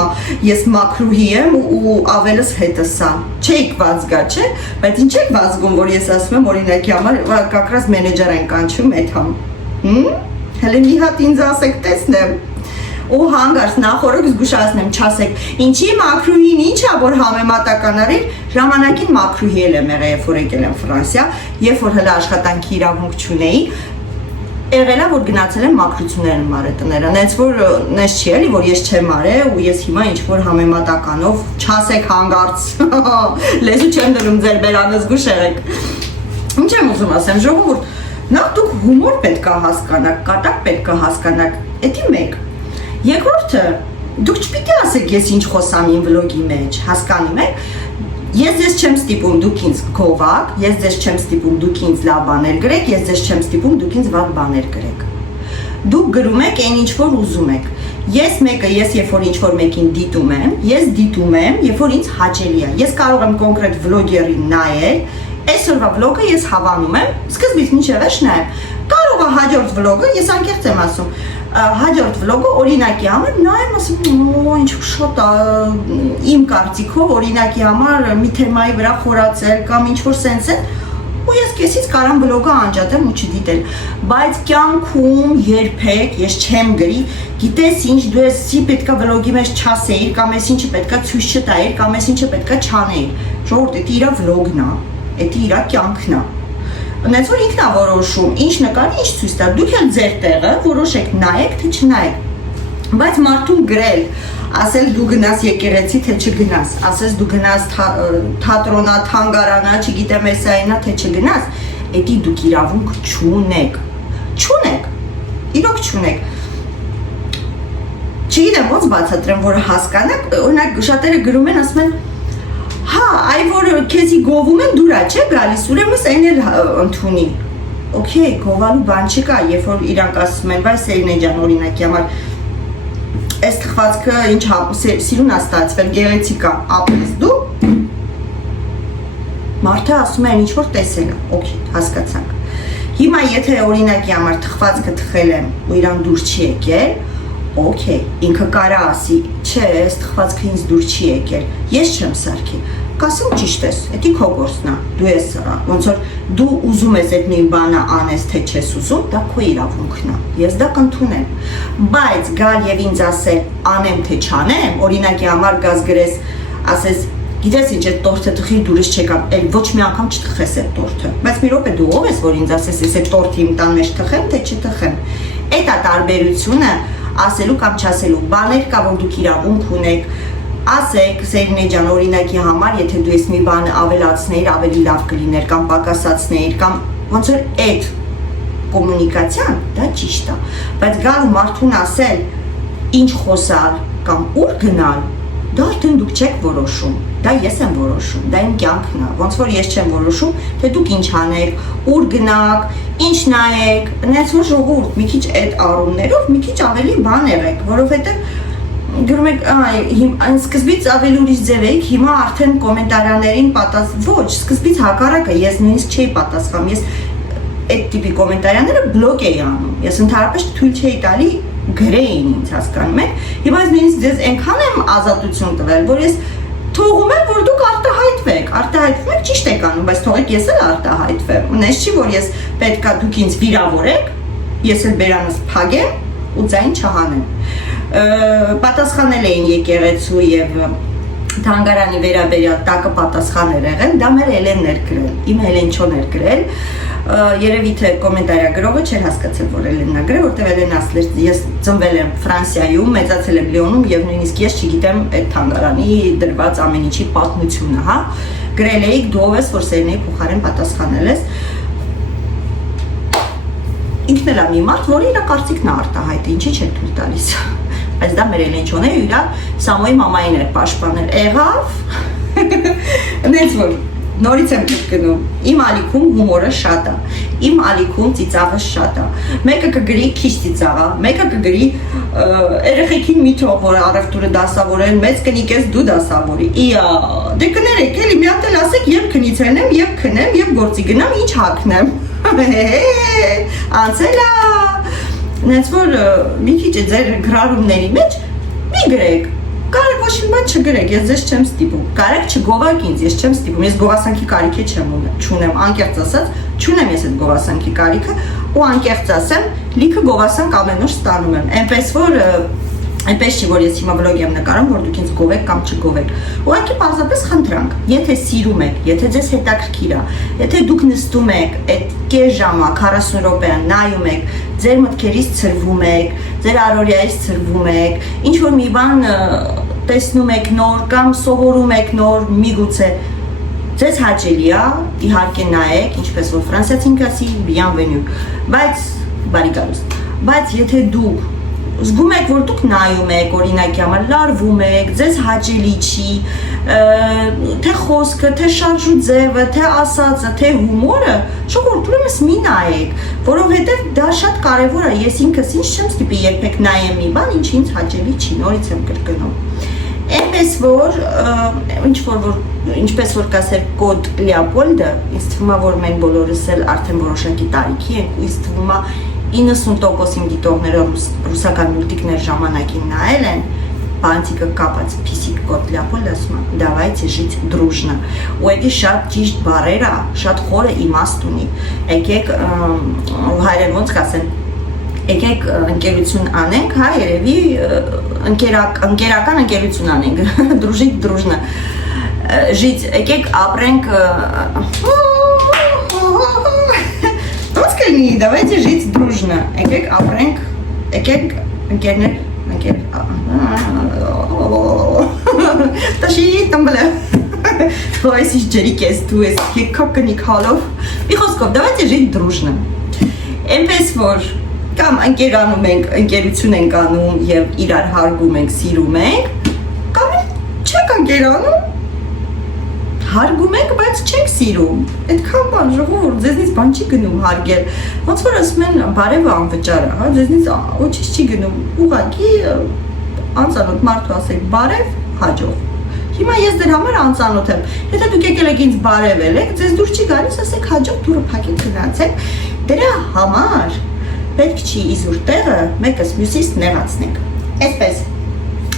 ես մաքրուհի եմ ու ավելս հետս է, չէիք վատ զգա, չէ, բայց ինչ եք վատ զգում, որ ես ասում եմ օրինակի համար, կակրած մենեջեր են կանչում այդ համ, հլը մի հատ ինձ ասեք տեսնեմ, ու հանգարց նախորդ զգուշացնեմ, չասեք, ինչի մաքրուհին ինչ է, որ համեմատական արիր, ժամանակին մաքրուհի էլ եմ եղել, երբ որ եկել եմ Ֆրանսիա, երբ որ հլը աշխատանքի իրավունք չունեի, եղել է, որ գնացել եմ մաքրություններ եմ արել տները, նենց որ նես չի էլի, որ ես չեմ արել ու ես հիմա ինչ-որ համեմատականով չասեք հանգարց, լեզու չեմ դնում ձեր բերանը զգուշ եղեք, ինչ եմ ուզում ասեմ, ժողովուրդ, նախ դուք հումոր պետք է հասկանաք, կատակ պետք է հասկանաք, էդի մեկ, երկրորդը, դուք չպիտի ասեք ես ինչ խոսամ իմ վլոգի մեջ, հասկանում եք, ես ձեզ չեմ ստիպում դուք ինձ գովակ, ես ձեզ չեմ ստիպում դուք ինձ լավ բաներ գրեք, ես ձեզ չեմ ստիպում դուք ինձ վատ բաներ գրեք։ Դուք գրում եք այն ինչ որ ուզում եք։ Ես երբ որ ինչ որ մեկին դիտում եմ, ես դիտում եմ, երբ որ ինձ հաճելի է։ Ես կարող եմ կոնկրետ վլոգերին նայել, այսօրվա վլոգը ես հավանում եմ, սկզբից մինչև վերջ նայեմ։ Կարող է հաջորդ վլոգը, ես անկեղծ եմ ասում, հաջորդ վլոգը օրինակի համար նայեմ, ասում, ինչ շատ իմ կարծիքով օրինակի համար մի թեմայի վրա խորացել կամ ինչ որ սենս է, ու ես կեսից կարամ վլոգը անջատեմ ու չդիտել, բայց կյանքում երբեք ես չեմ գրի, գիտես ինչ դու էսի պետքա վլոգի մեջ չասեիր կամ էս ինչը պետքա ցույց չտայիր կամ էս ինչը պետքա չանեիր ժողովուրդ դա իր վլոգն է դա իր կյանքն է այնպես որ ինքն է որոշում ինչ նկարի ինչ ցույց տա դուք էլ ձեր տեղը որոշեք նայեք թե չնայեք բայց մարդուն գրել ասել դու գնաս եկեղեցի թե չգնաս ասես դու գնաս թատրոնա թանգարանա չգիտեմ էսայինա թե չգնաս էդի դուք իրավունք չունեք իրոք չունեք չգիտեմ ոնց բացատրեմ որ հասկանաք օրինակ շատերը գրում են ասում են հա այ որ քեզի գովում են դուրա չէ գալիս ուրեմն այն էլ ընդունի օքեյ գովալու բան չկա երբ որ իրանք ասում են վայ Սերինե ջան օրինակի համար այս թխվածքը ինչ սիրուն է ստացվել գեղեցիկ է ապրես դու մարդը ասում է ինչ որ տեսել է օքեյ հասկացանք հիմա եթե օրինակի համար թխվածքը թխել եմ ու իրան դուր չի եկել օքեյ ինքը կարա ասի չէ այս թխվածքը ինձ դուր չի եկել ես չեմ սարքի կասեմ ճիշտ ես էդի քո գործն է դու ես ոնց որ դու ուզում ես այդ նույն բանը անես թե չես ուզում դա քո իրավունքն է ես դա կընդունեմ բայց գալ եւ ինձ ասել անեմ թե չանեմ օրինակի համար գազ գրես ասես գիտես ինչ այդ տորթը թխի դուրս չեկա այլ ոչ մի անգամ չթխես այդ տորթը բայց մի րոպե դու ով ես որ ինձ ասես ես այդ տորթի իմ տան մեջ թխեմ թե չթխեմ այդ է տարբերությունը ասելու կամ չասելու բաներ կա որ դուք իրավունք ունեք ասեք Սերինե ջան օրինակի համար եթե դու ես մի բան ավելացնեիր ավելի լավ կլիներ կամ պակասացնեիր կամ ոնց որ այդ կոմունիկացիան դա ճիշտ է բայց գալ մարդուն ասել ինչ խոսալ կամ ուր գնալ դա արդեն դուք չեք որոշում դա ես եմ որոշում դա իմ կյանքն է ոնց որ ես չեմ որոշում թե դուք ինչ անեք ուր գնաք ինչ նայեք այնպես որ ժողովուրդ մի քիչ այդ առումներով մի քիչ ավելի բան եղեք որովհետև գրում եք այն սկզբից ավելի ուրիշ ձև էիք հիմա արդեն կոմենտարիաներին ոչ սկզբից հակառակը ես նույնիսկ չէի պատասխանում ես այդ տիպի կոմենտարիաները բլոկ էի անում ես ընդհանրապես թույլ չէի տալի գրեին ինձ հասկանում եք հիմա ես նույնիսկ ձեզ այնքան եմ ազատություն տվել որ ես թողում եմ որ դուք արտահայտվում եք ճիշտ եք անում բայց թողեք ես էլ արտահայտվեմ ունես չի որ ես պետքա դուք ինձ վիրավորեք ես էլ բերանս փագեմ ու ձայն չհանեմ պատասխանել էին եկեղեցու եւ թանգարանի վերաբերյալ տակը պատասխաներ եղել դա մեր Էլենն էր գրել իմ Էլենչոն էր գրել երևի թե կոմենտարիա գրողը չէր հասկացել որ Էլենն է գրել որտեղ Էլենն ասել էր ես ծնվել եմ Ֆրանսիայում մեծացել եմ Լիոնում եւ նույնիսկ ես չգիտեմ այդ թանգարանի դրված ամեն ինչի պատմությունը հա գրել էիք դու ով ես որ Սերինեի փոխարեն պատասխանել ես ինքն էլ է մի մարդ որը իր կարծիքն է արտահայտել ինչի՞ չէ թույլ տալիս բայց դա մեր Էլենչոն է իր Սամոյի մամային էր պաշտպանել եղավ այնպես որ նորից եմ կգնում իմ ալիքում հումորը շատ է իմ ալիքում ծիծաղը շատ է մեկը կգրի քիչ ծիծաղ է մեկը կգրի երեխեքին մի թող որ առևտուրը դասավորեն մեծ կնիկես դու դասավորի իա դե կներեք էլի մի հատ էլ ասեք եւ քնիցենեմ եւ քնեմ եւ գործի գնամ ինչ հագնեմ անցելա նենց որ մի քիչ ձեր գրառումների մեջ մի գրեք Կարեք ոչ մի բան չգրեք, ես ձեզ չեմ ստիպում։ Կարեք չգովակ ինձ, ես չեմ ստիպում։ Ես գովասանքի կարիք չունեմ, անկեղծ ասած, չունեմ ես այդ գովասանքի կարիքը, ու անկեղծ ասեմ, լիքը գովասանք ամեն օր ստանում եմ։ Այնպես որ այնպես չի որ ես հիմա վլոգ եմ նկարում, որ դուք ինձ գովեք կամ չգովեք։ Ուղղակի պարզապես խնդրանք, եթե սիրում եք, եթե ձեզ հետաքրքիր է, եթե դուք նստում եք այդ կես ժամը 40 րոպե նայում եք, ձեր մտքերից ցրվում եք, ձեր առօրյայից ցրվում եք, ինչ որ մի բան տեսնում եք նոր կամ սովորում եք նոր, միգուցե ձեզ հաճելի է, իհարկե նայեք, ինչպես որ ֆրանսիացին կասի, bienvenue, բայց բարի գալուստ, բայց եթե դուք զգում եք, որ դուք նայում եք, օրինակի համար լարվում եք, ձեզ հաճելի չի, թե խոսքը, թե շարժու ձևը, թե ասածը, թե հումորը, ժողովուրդ ուրեմն մի նայեք, որովհետև դա շատ կարևոր է, ես ինքս ինձ չեմ ստիպի երբեք նայեմ մի բան, ինչ ինձ հաճելի չի, նորից եմ կրկնում։ Այնպես որ, ինչպես որ կասեր Կոտ Լեոպոլդը, ինձ թվում է, որ մենք բոլորս էլ արդեն որոշակի տարիքի ենք, ու ինձ թվում է 90% իմ դիտողները ռուսական մուլտիկներ ժամանակին նայել են, բանտիկը կապած փիսիկ Կոտ Լեոպոլդը ասում է «Давайте жить дружно», ու դա շատ ճիշտ բառեր է, շատ խորը իմաստ ունի, եկեք հայերեն ոնց կասեն եկեք ընկերություն անենք, հա, երևի ընկերական ընկերություն անենք, дружить дружно, жить, եկեք ապրենք, ոնց կլինի, давайте жить дружно, եկեք ապրենք, եկեք ընկերներ, տաշի տմբլը, այս ինչ ջրիկ ես դու ես, կոկնիկ հալով, մի խոսքով, давайте жить дружно, այնպես որ կամ ընկերանում ենք, ընկերություն ենք անում եւ իրար հարգում ենք, սիրում ենք, կամ չեք ընկերանում, հարգում եք, բայց չեք սիրում։ Այդքան բան ժողովուրդ, ձեզնից բան չի գնում հարգել։ Ոնց որ ասում են բարևը անվճար է, հա, ձեզնից ոչինչ չի գնում։ Ուղղակի անծանոթ մարդու ասեք բարև, հաջող։ Հիմա ես դեր համար անծանոթ եմ։ Եթե դուք եկել եք ինձ բարևել եք, ձեզ դուր չի գալիս, ասեք հաջող դուրը փակեք գնացեք։ Դրա համար պետք չի իզուր տեղը մեկս մյուսից նեղացնենք։ Այսպես։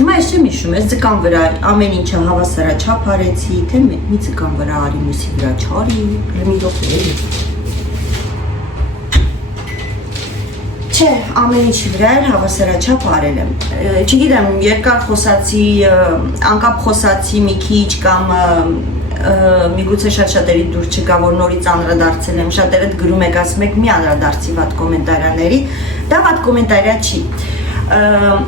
Հիմա ես չեմ հիշում, ես ձկան վրա ամեն ինչը հավասարաչափ արեցի, թե մի ձկան վրա արի, մյուսի վրա չարի, մի րոպե։ Չէ, ամեն ինչի վրա էլ հավասարաչափ արել եմ։ Չգիտեմ, երկար խոսացի, անկապ խոսացի մի քիչ կամ միգուցե շատ-շատերի դուր չկա, որ նորից անդրադարձել եմ, շատերը գրում եք, ասում եք մի անդրադարձի վատ կոմենտարիաների, դա վատ կոմենտարիա չի։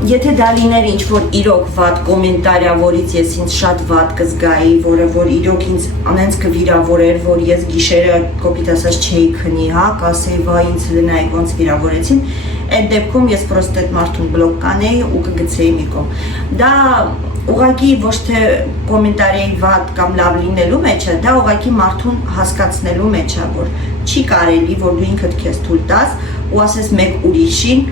Եթե դա լիներ ինչ-որ իրոք վատ կոմենտարիա, որից ես ինձ շատ վատ կզգայի, որը որ իրոք ինձ անենց կվիրավորեր, որ ես գիշերը կոպիտ ասած չէի քնի, հա, կասեի, վայ ինձ լնայք ոնց վիրավորեցին, այդ դեպքում ես պրոստը այդ մարդուն բլոկ կանեի ու կգցեի մի կողմ։ Դա ուղղակի ոչ թե կոմենտարիայի վատ կամ լավ լինելու մեջ է, դա ուղղակի մարդուն հասկացնելու մեջ է, որ չի կարելի, որ դու ինքդ քեզ թույլ տաս ու ասես մեկ ուրիշին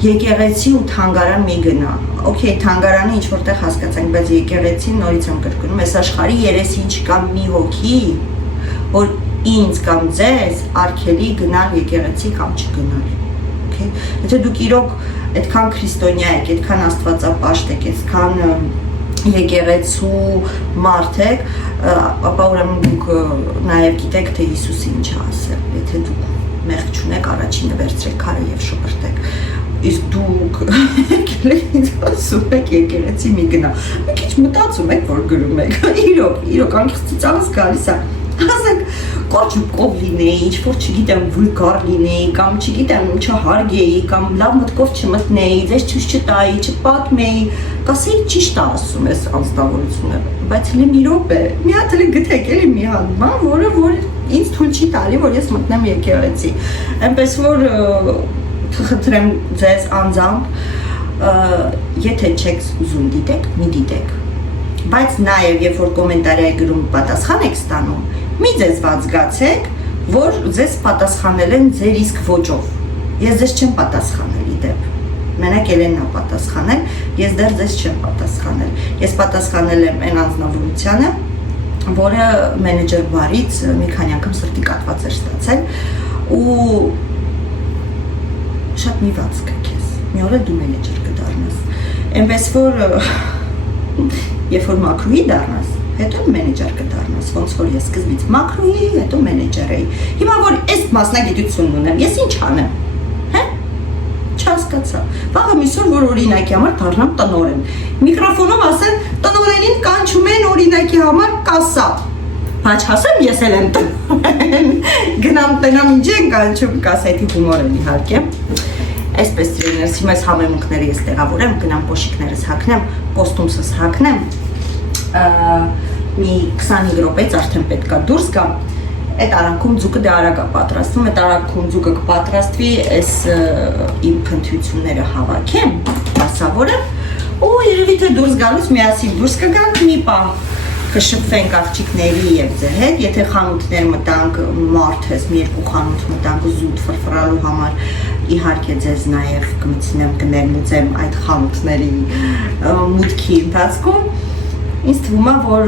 եկեղեցի ու թանգարան մի գնա։ Okay, թանգարանը ինչ որտեղ հասկացանք, բայց եկեղեցին նորից եմ կրկնում, այս աշխարհի երեսին չկա մի հոգի, որ ինձ կամ ձեզ արգելի գնալ եկեղեցի կամ չգնալ։ Okay, եթե դուք իրոք այդքան քրիստոնյա եք, այդքան աստվածապաշտ եք, այդքան եկեղեցու մարդ եք, ապա ուրեմն դուք նաև գիտեք, թե Հիսուսը ինչ է ասել, եթե դուք մեղք չունեք, առաջինը վերցրեք քարը եւ շպրտեք։ Իսկ դուք ինձ ասում եք եկեղեցի մի գնա, մի քիչ մտածում եք, որ գրում եք, իրոք անկեղծ ծիծաղս գալիս է, ասենք կոճուկով լինեի, ինչ-որ չգիտեմ վուլգար լինեի, կամ չգիտեմ չհարգեի, կամ լավ մտքով չմտնեի, ձեզ չուշ չտայի, չպատմեի, կասեի ճիշտ է ասում ես անձնավորությունը, բայց լի մի րոպե, մի հատ էլ գտեք էլի մի հատ բան, որը որ ինձ թույլ չի տալի, որ ես մտնեմ եկեղեցի, այնպես որ խնդրեմ ձեզ անձամբ, եթե չեք ուզում դիտեք, մի դիտեք, բայց նաև երբ որ կոմենտարիայի գրում պատասխան եք ստանում, մի ձեզ ված զգացեք, որ ձեզ պատասխանել են ձեր իսկ ոճով, ես ձեզ չեմ պատասխանել իդեպ, մենակ Էլենն է պատասխանել, ես դեռ ձեզ չեմ պատասխանել, ես պատասխանել եմ այն անձնավորությանը, որը մենեջեր բարից մի քանի անգամ սրտի կատված էր ստացել ու շատ մի ված կա քեզ, մի օր դու մենեջեր կդառնաս, այնպես որ երբ որ մակրուի դառնաս, հետո մենեջեր կդառնաս, ոնց որ ես սկզբից մակրուի, հետո մենեջեր էի, հիմա որ այս մասնագիտությունն ունեմ, ես ինչ անեմ, հե, չհասկացա, վաղը միսոր որ օրինակի համար դառնամ տնօրեն, միկրոֆոնով ասեմ, տնօրենին կանչում են օրինակի համար կասա, բայց հասեմ ես էլ եմ տնօրեն, գնամ տնամ ինչ են կանչում կասայթի հումոր են իհարկե, այսպես սիրելիներս, հիմա այս համեմունքները ես տեղավորեմ, գնամ պոշիկներս հագնեմ, կոստումսս հագնեմ, մի 25 րոպեից արդեն պետք է դուրս գամ, այդ արանքում ձուկը դե արագ է պատրաստվում, այդ արանքում ձուկը կպատրաստվի, այս իմ փնթությունները հավաքեմ, դասավորեմ, ու երևի թե դուրս գալուց միասին դուրս կգանք մի պահ, կշփվենք աղջիկների եւ ձեր հետ, եթե խանութներ մտանք, մարդ ես, մի երկու խանութ մտանք զուտ ֆրֆրալու համար, իհարկե ձեզ նաև կմցնեմ, կներմուծեմ այդ խանութների մուտքի ընթացքում, ինձ թվում է, որ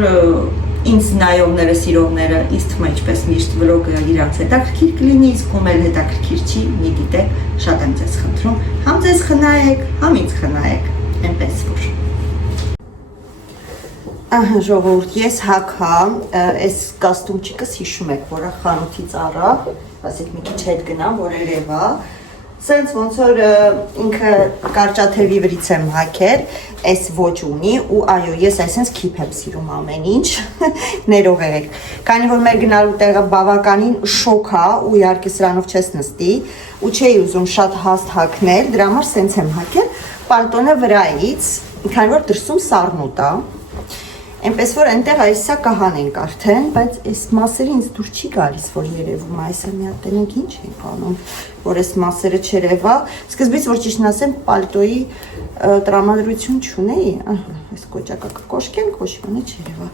ինձ նայողները, սիրողները, ինձ թվում է ինչպես միշտ վլոգը իրանց հետաքրքիր կլինի, իսկ ում էլ հետաքրքիր չի, մի դիտեք, շատ եմ ձեզ խնդրում, համ ձեզ խնայեք, համ ինձ խնայեք, այնպես որ Ահա ժողովուրդ, ես հագա, այս կոստումչիկս հիշում եք, որը խանութից առա, ասեք մի քիչ հետ գնամ, որ երևա, Սենց ոնց որ ինքը կարճաթևի վրից եմ հագել, այս ոչ ունի ու այո, ես այսպես քիփ եմ սիրում ամեն ինչ, ներող եղեք։ Քանի որ մեր գնալու տեղը բավականին շոկ է ու իհարկե սրանով չես նստի ու չէի ուզում շատ հաստ հագնել, դրա համար սենց եմ հագել պանտոնը վրայից, քանի որ դրսում սառնոտ է։ Այնպես որ այնտեղ այսա կհանենք արդեն, բայց այս մասերը ինձ դուր չի գալիս, որ երևում է, այսա մի հատ տենենք ինչ ենք անում, որ այս մասերը չերևա, սկզբից որ ճիշտն ասեմ, պալտոյի տրամադրություն չունեի, այս կոճակը կկոշկենք, ոչ մի չերևա,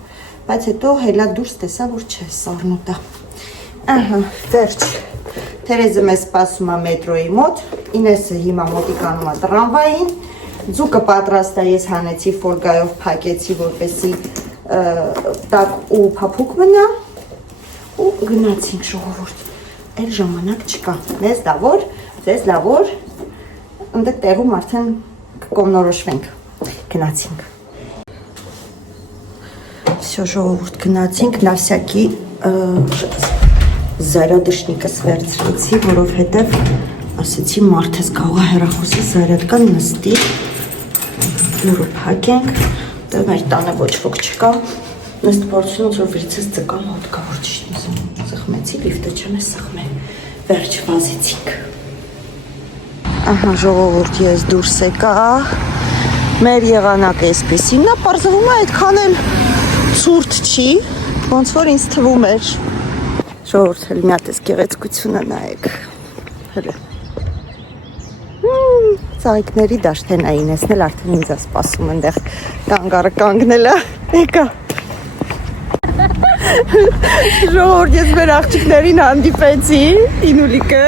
բայց հետո հելա դուրս տեսա, որ չէ, սառնոտ է։ Վերջ, Թերեզը մեզ սպասում է մետրոյի մոտ, Ինեսը հիմա մոտիկանում է տրամվային, Ձուկը պատրաստ է, ես հանեցի ֆոլգայով փակեցի, որպեսզի տաք ու փափուկ մնա ու գնացինք ժողովուրդ, էլ ժամանակ չկա, մեզ լավոր, ձեզ լավոր, ընդեղ տեղում արդեն կկողմնորոշվենք, գնացինք։ Всё, ժողովուրդ, գնացինք, նավսյակի զարադշնիկս վերցրեցի, որովհետև ասեցի մարդես կարող է հեռախոսի զարադկան նստի, դուրը փակենք, դե մեր տանը ոչ ոք չկա, նստ պորցնոց որ վրիցս ծկան հոտ կա, որ ճիշտ սխմեցի, լիվտը չեմ է սխմել, վերջ վազեցինք։ Ահա ժողովուրդ ես դուրս եկա, մեր եղանակը այսպեսին, նա պարզվում է այդքան էլ ցուրտ չի, ոնց որ ինձ թվում էր։ Ժողովուրդ հել մի հատ էս գեղեցկությունը նայեք, հələ։ Ծաղիկների դաշտենային էսնել արդեն ինձ է սպասում ընդեղ կանգարը կանգնելը, եկա։ Ժողովուրդ ես մեր աղջիկներին հանդիպեցի, Ինուլիկը,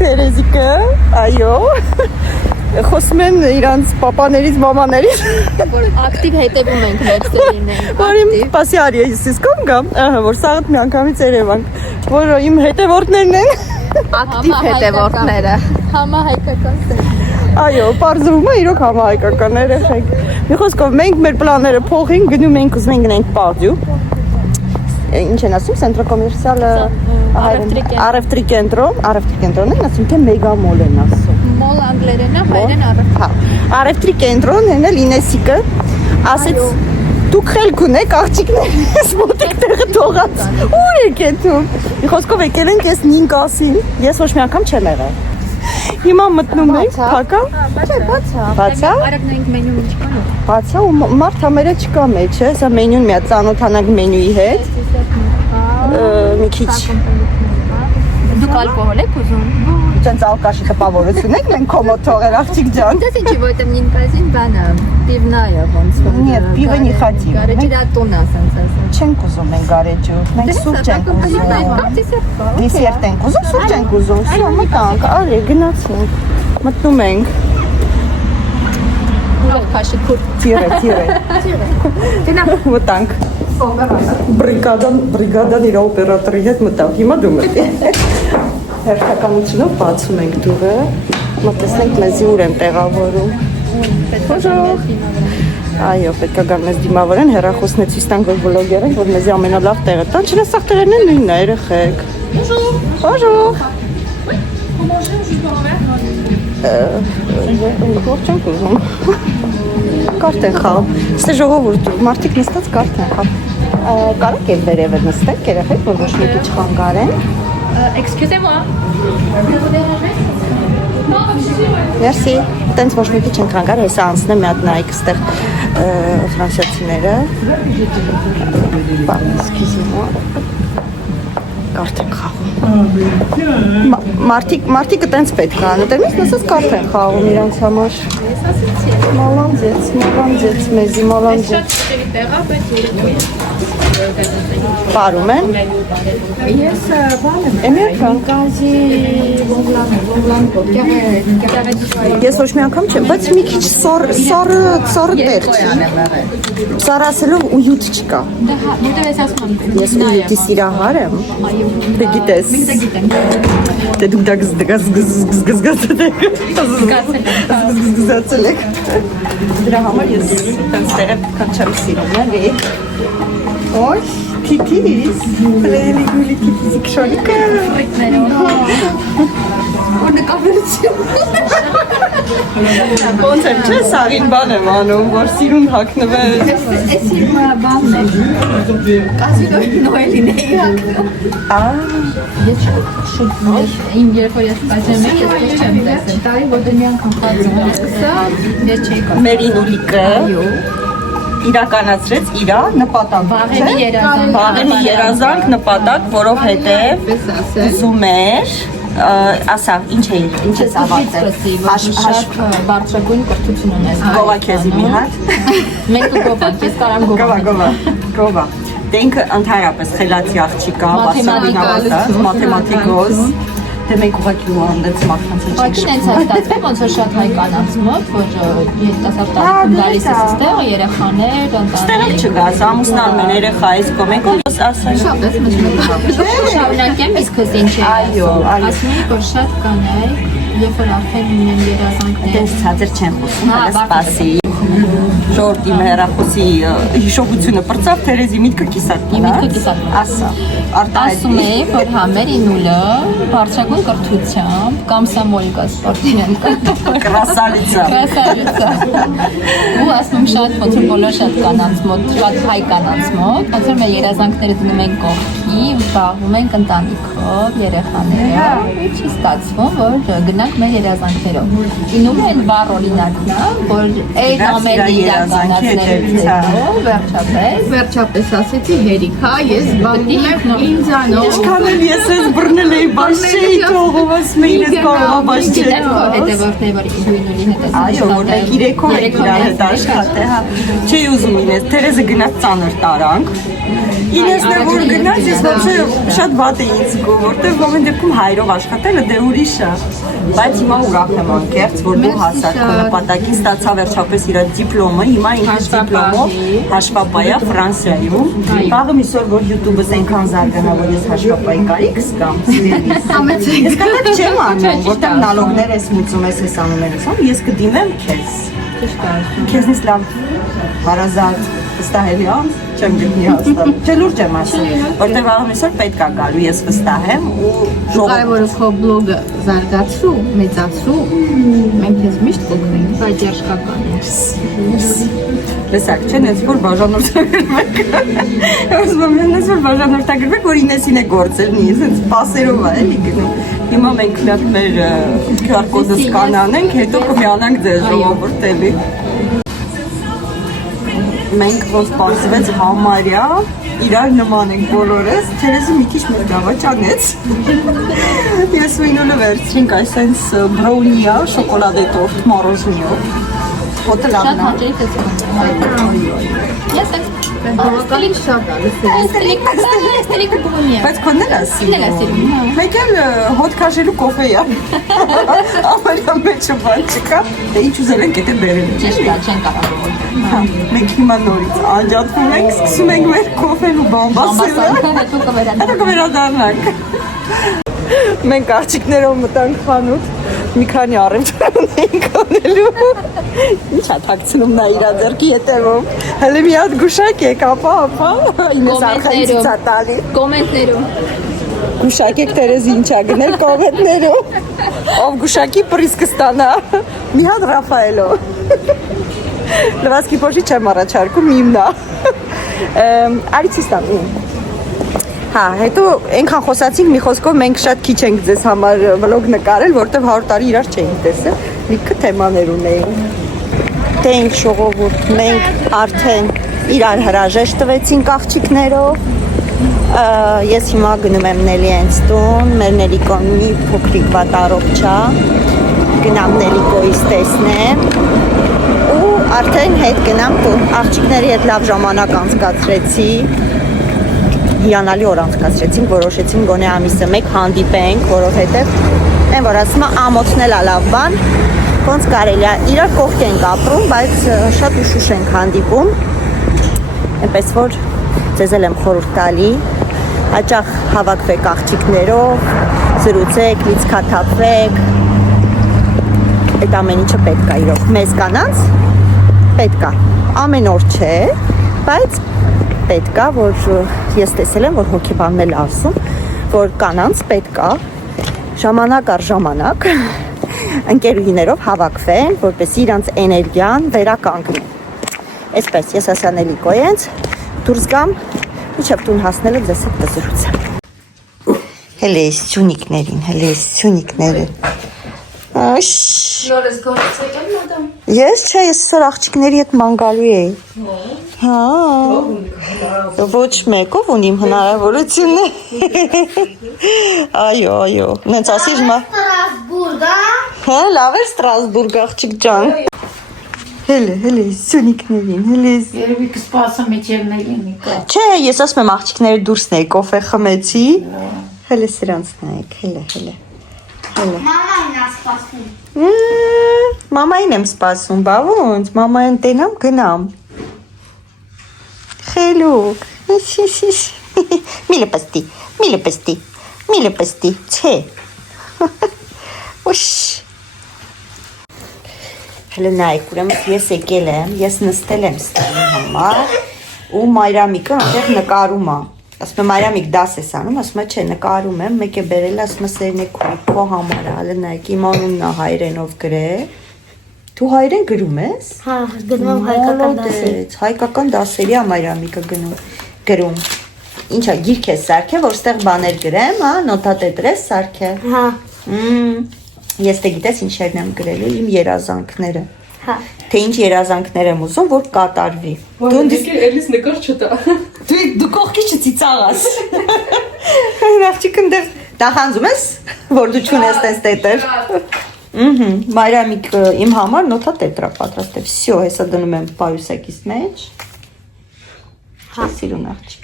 Թերեզիկը, այո, խոսում են իրանց պապաներից, մամաներից։ Որ ակտիվ հետևում ենք մեր ծերին։ Որ իմ պասի արի ես կոմ գամ, որ սաղդ մի անգամից երևանք, որ իմ հետևորդներն են։ Ակտիվ հետևորդները։ Համահայկական ծեր։ Այո, պարզվում է իրոք համահայկական երեխեք։ Մի խոսքով մենք մեր պլանները փոխենք, գնում ենք ուզում ենք գնանք Պարդյու։ Ինչ են ասում, Centro Comercial Առևտրի կենտրոն են ասում, թե մեգամոլ են ասում։ Մոլ անգլերեն է, հայերեն առևտրի։ Հա, Առևտրի կենտրոն են էլ Ինեսիկը, ասեց դուք խելք ունեք աղջիկներ, ես մոտիկ տեղը թողած, ուր եք եթում։ Մի խոսքով եկել ենք ես նին կասին, ես ոչ մի անգամ չեմ եղել։ Հիմա մտնում ենք, փակա։ Չէ, բացա։ Բացա։ Արագնային մենյուն ինչ կան։ Բացա ու մարդ համերը չկա մեջ, սա մենյուն մի հատ ծանոթանանք մենյուի հետ։ Մի քիչ։ Դուք ալկոհոլ եք ուզում։ Ճենց ալկաշի տպավորություն եք մենք կոմոդ թողել աղջիկ ջան։ Դες ինչի որտեմ նին բազին բանը պիվնայա ոնց որ։ Нет, пиво не хотим։ Գարեջրատուն ասենց ասած։ Չենք ուզում մենք գարեջուր, մենք սուրճ ենք ուզում։ Դեսերտ ենք ուզում, սուրճ ենք ուզում։ Всё, մտանք, արի գնացինք։ Մտնում ենք։ Ուրախ քաշի քուր։ Տիրե։ Դինա Մտանք։ Բրիգադան իր օպերատորի հետ մտավ։ Հիմա դու մտի։ Հերթականությունով բացում ենք դուռը, մտեսնենք մեզի ուր են տեղավորում։ Այո, պետք է գան մեզ դիմավորեն, հեռախոսն է ցույց տանք, որ բլոգեր ենք, որ մեզի ամենալավ տեղը տան, չնայած տեղերն են նույնն է, երեխեք։ Bonjour։ Ո՞ր չենք ուզում։ Կարտ են խաղում։ Ստե ժողովուրդ, մարդիկ նստած կարտ են խաղում։ Կարեք էլ վերևը նստեք, երեխեք, որ ոչ մեկի չխանգարեն։ Excusez-moi. Մերսի, տենց ոչ մեկի չենք հանգար, հեսա անցնեմ մի հատ նայք ստեղ ֆրանսիացիները։ Excusez-moi։ Կարտ են խաղում։ Մարդիկը տենց պետք է անում, տերմից նսած կարտ են խաղում իրանց համար։ Մալանձեց, մեզի մալանձեց։ Պարում են։ Ես բան եմ։ Էմերքա։ Գազի Բոնլան Ես ոչ մի անգամ չեմ, բայց մի քիչ սառը տեղ չի։ Սառասելով ույուտ չկա։ Որտեղ ես ասում եմ։ Ես ույուտի սիրահար եմ։ Դե գիտես։ Մենք դա գիտենք։ Դե դուք դա գզգզգացել եք։ Գզգզացել եք։ Դրա համար ես տենց տեղը քան չեմ սիրում, էլի։ Oy, titiz. Böyle gülü titizik şarkı. Orada kamerası. Ոնց եմ չէ, սաղին բան եմ անում, որ սիրուն հագնվել։ Էս իմ բանն է։ Կազինոյի նոյելին էի հագնում։ Ես շուտ իմ երբ որ ես կայսեմ եմ, ես քիչ չեմ տեսել։ Տարի որ դե մի անգամ խաղում եմ, սա ես չէի կարող։ Մերին ուլիկը իրականացրեց իր նպատակը։ Վաղեմի երազանք նպատակ, որովհետև ուզում էր ասա, ինչ ես ավարտել։ Բարձրագույն կրթություն ունես։ Գովա քեզի մի հատ։ Մենք գովանք, ես կարամ Գովա։ Դե ինքը ընդհանրապես խելացի աղջիկ է, մաթեմատիկոս։ Դե մենք ուղղակի ուղանդեց մարդկանց հետ Բայց ինձ է ստացվում, ոնց որ շատ հայ կանանց մոտ, որ երիտասարդ գալիս է այստեղ, երեխաներ, Ստեղ չգաս, ամուսնանում են երեխա, այս կոմենք ասել։ Շատ ես մեծ շարունակեմ, իսկ քեզ ինչ է ասում եք, որ շատ կանայք, երբ որ արդեն ունեն երազանքներ։ Դες ցածր չեն խոսում, հələ սպասի։ Ժորտի մերախոսի հիշողությունը պրծավ Թերեզի միտքը կիսատ։ Ասա։ Ասում է, որ համերի նուլը բարձրագույն կրթությամբ կամ սամոլիկա սպորտինենկա Կրասալիցա։ Ու ասում շատ ոնց որ բոլոր շատ կանանց մոտ, շատ հայ կանանց մոտ, ոնց որ մեր երազանքները դնում են կողքի ու զբաղվում ենք ընտանիքով, երեխաներով, ու չի ստացվում, որ գնանք մեր երազանքներով։ Ինում են բառ օրինակն է, որ այդ ամենը իրականացնելուց հետո Վերջապես ասեցի հերիքա, ես զբաղվում եմ ինձանով։ Ինչքան էլ ես ես բռնել էի բաշեի թողով, ասում էի ես կարող բաշեի թողով։ հետևորդներ, որ ինուլի հետ ես Այո, որ մենք իրեքով ենք իրար հետ աշխատել, հա։ Չի ուզում ինես, Թերեզը գնաց ծանր տարանք։ Ինեսն է որ գնաց, ես ոչե շատ վատ էի ինձ գո, որտեղ ամեն դեպքում հայրով աշխատելը դե ուրիշ է։ Բայց հիմա ուրախ եմ անկեղծ, որ դու հասար քո նպատակին, ստացա վերջապես իր դիպլոմը, հիմա ինքս դիպլոմով հաշվապայա Ֆրանսիայում։ Վաղը մի սոր որ YouTube-ս այնքան զարգանա, որ ես հաշվապայի կարիք զգամ, սիրելիս։ Ես կատակ չեմ անում, որտեղ նալոգներ ես մուծում ես անում ես կդիմեմ քեզ։ Քեզնից լավ հարազատ վստահելի անձ չեմ գտնի հաստատ։ Չէ լուրջ եմ ասում, որտեղ վաղը մի սոր պետք է գալու, ես վստահ եմ ու Կարևորը քո բլոգը զարգացրու, մեծացրու, մենք քեզ միշտ կօգնենք, բայց երշկական է։ Լսակ, չեն ես որ բաժանորդագրվեք։ Ասում եմ, ես որ բաժանորդագրվեք, որ ինեսին է գործել մի, ասենց պասերով է էլի գնում։ Հիմա մենք մեր QR կոդը սկանանենք, հետո կմիանանք ձեզ ժողովուրդելի։ Մենք ոնց պարզվեց համարյա, իրար նման ենք բոլորս, Թերեզի մի քիչ մեր դավաճանեց։ Ես ու ինուլը վերցրինք այսենց բրոունիա, շոկոլադե տորտ, մորոժնիով։ Հոտը լավն է։ Շատ հաճելի է։ Ես Բավականին շատ է, ստելիկ բունի է։ Բայց քոնն էլ ասի։ Էլ ասի։ Մեկ էլ հոտ քաշելու կոֆե է։ Ամալյա մեջը բան չկա։ Դե ինչ ուզել ենք էտե բերել։ Ճիշտ է, չեն կարող։ Մենք հիմա նորից անջատվում ենք, սկսում ենք մեր կոֆեն ու բամբասելը։ Հետո կվերադառնանք։ Մենք աղջիկներով մտանք խանութ, մի քանի առևտրան էինք անելու։ Ինչ է թաքցնում նա իր ձեռքի հետևում։ Հələ մի հատ գուշակ եք, ապա, ինես արխայից է տալի։ Կոմենտներում։ Գուշակեք Թերեզի ինչ է գնել կոմենտներում։ Ով գուշակի պրիսկը ստանա։ Մի հատ Ռաֆայելով։ Լվասկի փոշի չեմ առաջարկում, իմնա։ Արիցիստան։ Հա, հետո այնքան խոսացինք մի խոսքով մենք շատ քիչ ենք ձեզ համար վլոգ նկարել, որտեղ 100 տարի իրար չէինք տեսել, լիքը թեմաներ ունեին։ Դե ինչ ժողովուրդ, մենք արդեն իրար հրաժեշտ տվեցինք աղջիկներով։ Ես հիմա գնում եմ Նելիենց տուն, մեր Նելիկոն մի փոքրիկ վատ առողջ է, գնամ Նելիկոյից տեսնեմ ու արդեն հետ գնամ տուն։ Աղջիկների հետ լավ ժամանակ անցկացրեցի, հիանալի օր անցկացրեցինք, որոշեցինք գոնե ամիսը մեկ հանդիպենք, որովհետև այն որ ասում է ամոթնել է լավ բան, ոնց կարելի է, իրար կողք ենք ապրում, բայց շատ ուշուշ ենք հանդիպում, այնպես որ ձեզ էլ եմ խորհուրդ տալի, հաճախ հավաքվեք աղջիկներով, զրուցեք, լիցքաթափվեք, այդ ամեն ինչը պետք է իրոք, մեզ կանանց պետք է, ամեն օր չէ, բայց պետք է, որ ես տեսել եմ, որ հոգեբանն էլ ասում, որ կանանց պետք է ժամանակ առ ժամանակ ընկերուհիներով հավաքվեն, որպեսզի իրանց էներգիան վերականգնի։ Այսպես ես ասանելի կոյենց դուրս գամ, մինչև տուն հասնելը ձեզ հետ կզրուցեմ։ Հելես սյունիկներին։ Աշ։ Նորս գործ եկել մադամ։ Ես չէ, ես սր աղջիկների հետ ման գալու էի։ Հա։ Ոչ մեկով ունիմ հնարավորությունը։ Այո։ Նենց ասի հիմա։ Ստրասբուրգ, Հա, լավ է Ստրասբուրգ աղջիկ ջան։ Հելե, սյունիկներին։ Երևի կսպասեմ իջերների նիկա։ Չէ, ես ասում եմ աղջիկները դուրսն էի, կոֆե խմեցի։ Հելե սրանց նայեք, հելե։ մաման ասպասում։ Մամային եմ սպասում, բա ոնց, մամային տենամ գնամ։ Խելուկ։ Մի լպստի, չէ։ Ուշ։ Հələ նայեք, ուրեմն ես եկել եմ, ես նստել եմ ստի համար ու Մայրամիկը այնտեղ նկարում է։ Ասում եմ Մայրամիկ դաս ես անում, ասում է չէ, նկարում եմ, մեկ է բերել, ասում է Սերնեք քո համար է, հələ նայեք, իմ անունն է հայերենով գրել։ Դու հայերեն գրում ես։ Հա, գնում հայկական դասի։ Հայկական դասերի է Մայրամիկը գրում։ Ինչա, գիրք ես սարքել, որ ստեղ բաներ գրեմ, հա, նոտատետր ես սարքել։ Հա, Ես դե գիտես ինչերն եմ գրելու, իմ երազանքները։ հա։ Թե ինչ երազանքներ եմ ուզում, որ կատարվի։ Դու էլիս նկար չտա։ Դու կողքի չծիծաղաս։ Աղջիկը դեռ տախանձում ես, որ դու չունես տես տետր։ Մայրամիկ իմ համար նոտա տետրա պատրաստել։ Всё, հեսա դնում եմ պայուսակիս մեջ։ Հա, սիրուն աղջիկ։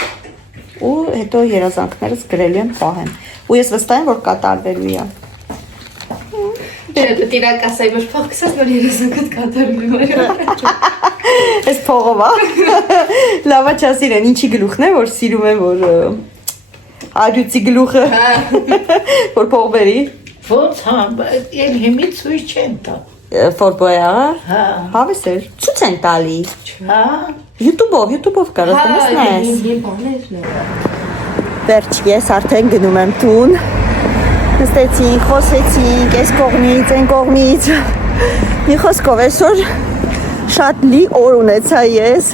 Ու հետո երազանքներս գրելու եմ պահեմ։ Ու ես վստահ եմ, որ կատարվելու է։ Դե տիրակ ասայի, որ փող կսած, որ երազանքդ կատարվի մայրամիկ։ Այս փողով է։ Լավա չասիրեն, ինչի գլուխն է, որ սիրում եմ, որ արյուծի գլուխը, որ փող բերի։ Ոնց հա, էլ հիմի ցույց չեն տա։ Ֆորբոյա։ Հա, Հավեսեր, ցույց են տալի։ հա, YouTube-ով կարաս դնես։ Իմ բաներն է։ Վերջ ես արդեն գնում եմ տուն։ Նստեցինք, խոսեցինք, այս կողմից, այն կողմից։ Մի խոսքով այսօր շատ լի օր ունեցա ես։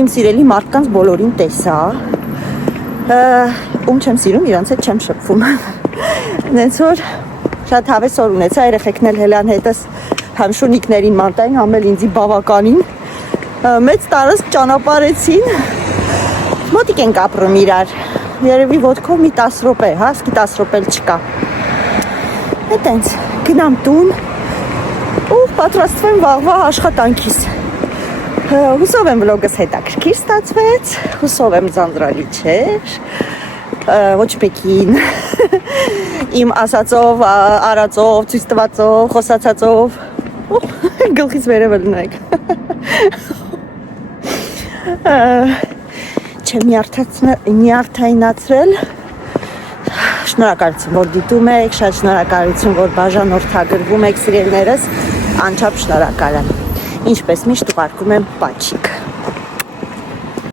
Իմ սիրելի մարդկանց բոլորին տեսա։ Ում չեմ սիրում, իրանց հետ չեմ շփվում։ Նենց որ շատ հավես օր ունեցա, երեխեքն էլ հելան հետս համշունիկներին մանտային, համել ինձի բավականին։ Մեծ տարածք ճանապարհեցին։ Մոտիկ ենք ապրում իրար։ Երևի ոտքով մի 10 րոպե, հա, սկի 10 րոպե չկա։ Այտենց գնամ տուն ու պատրաստվեմ վաղվա աշխատանքիս։ Հուսով եմ վլոգս հետաքրքիր ստացվեց, հուսով եմ ձանձրալի չէր, ոչ մեկին իմ ասածով, արածով, ցույց տվածով, խոսացածով, գլխից վերևը լնեք։ Չեմ նյարդայնացրել, շնորհակալություն, որ դիտում եք, շատ շնորհակալություն, որ բաժանորդագրվում եք սիրելիներս, անչափ շնորհակալ եմ։ Ինչպես միշտ ուղարկում եմ պաչիկ։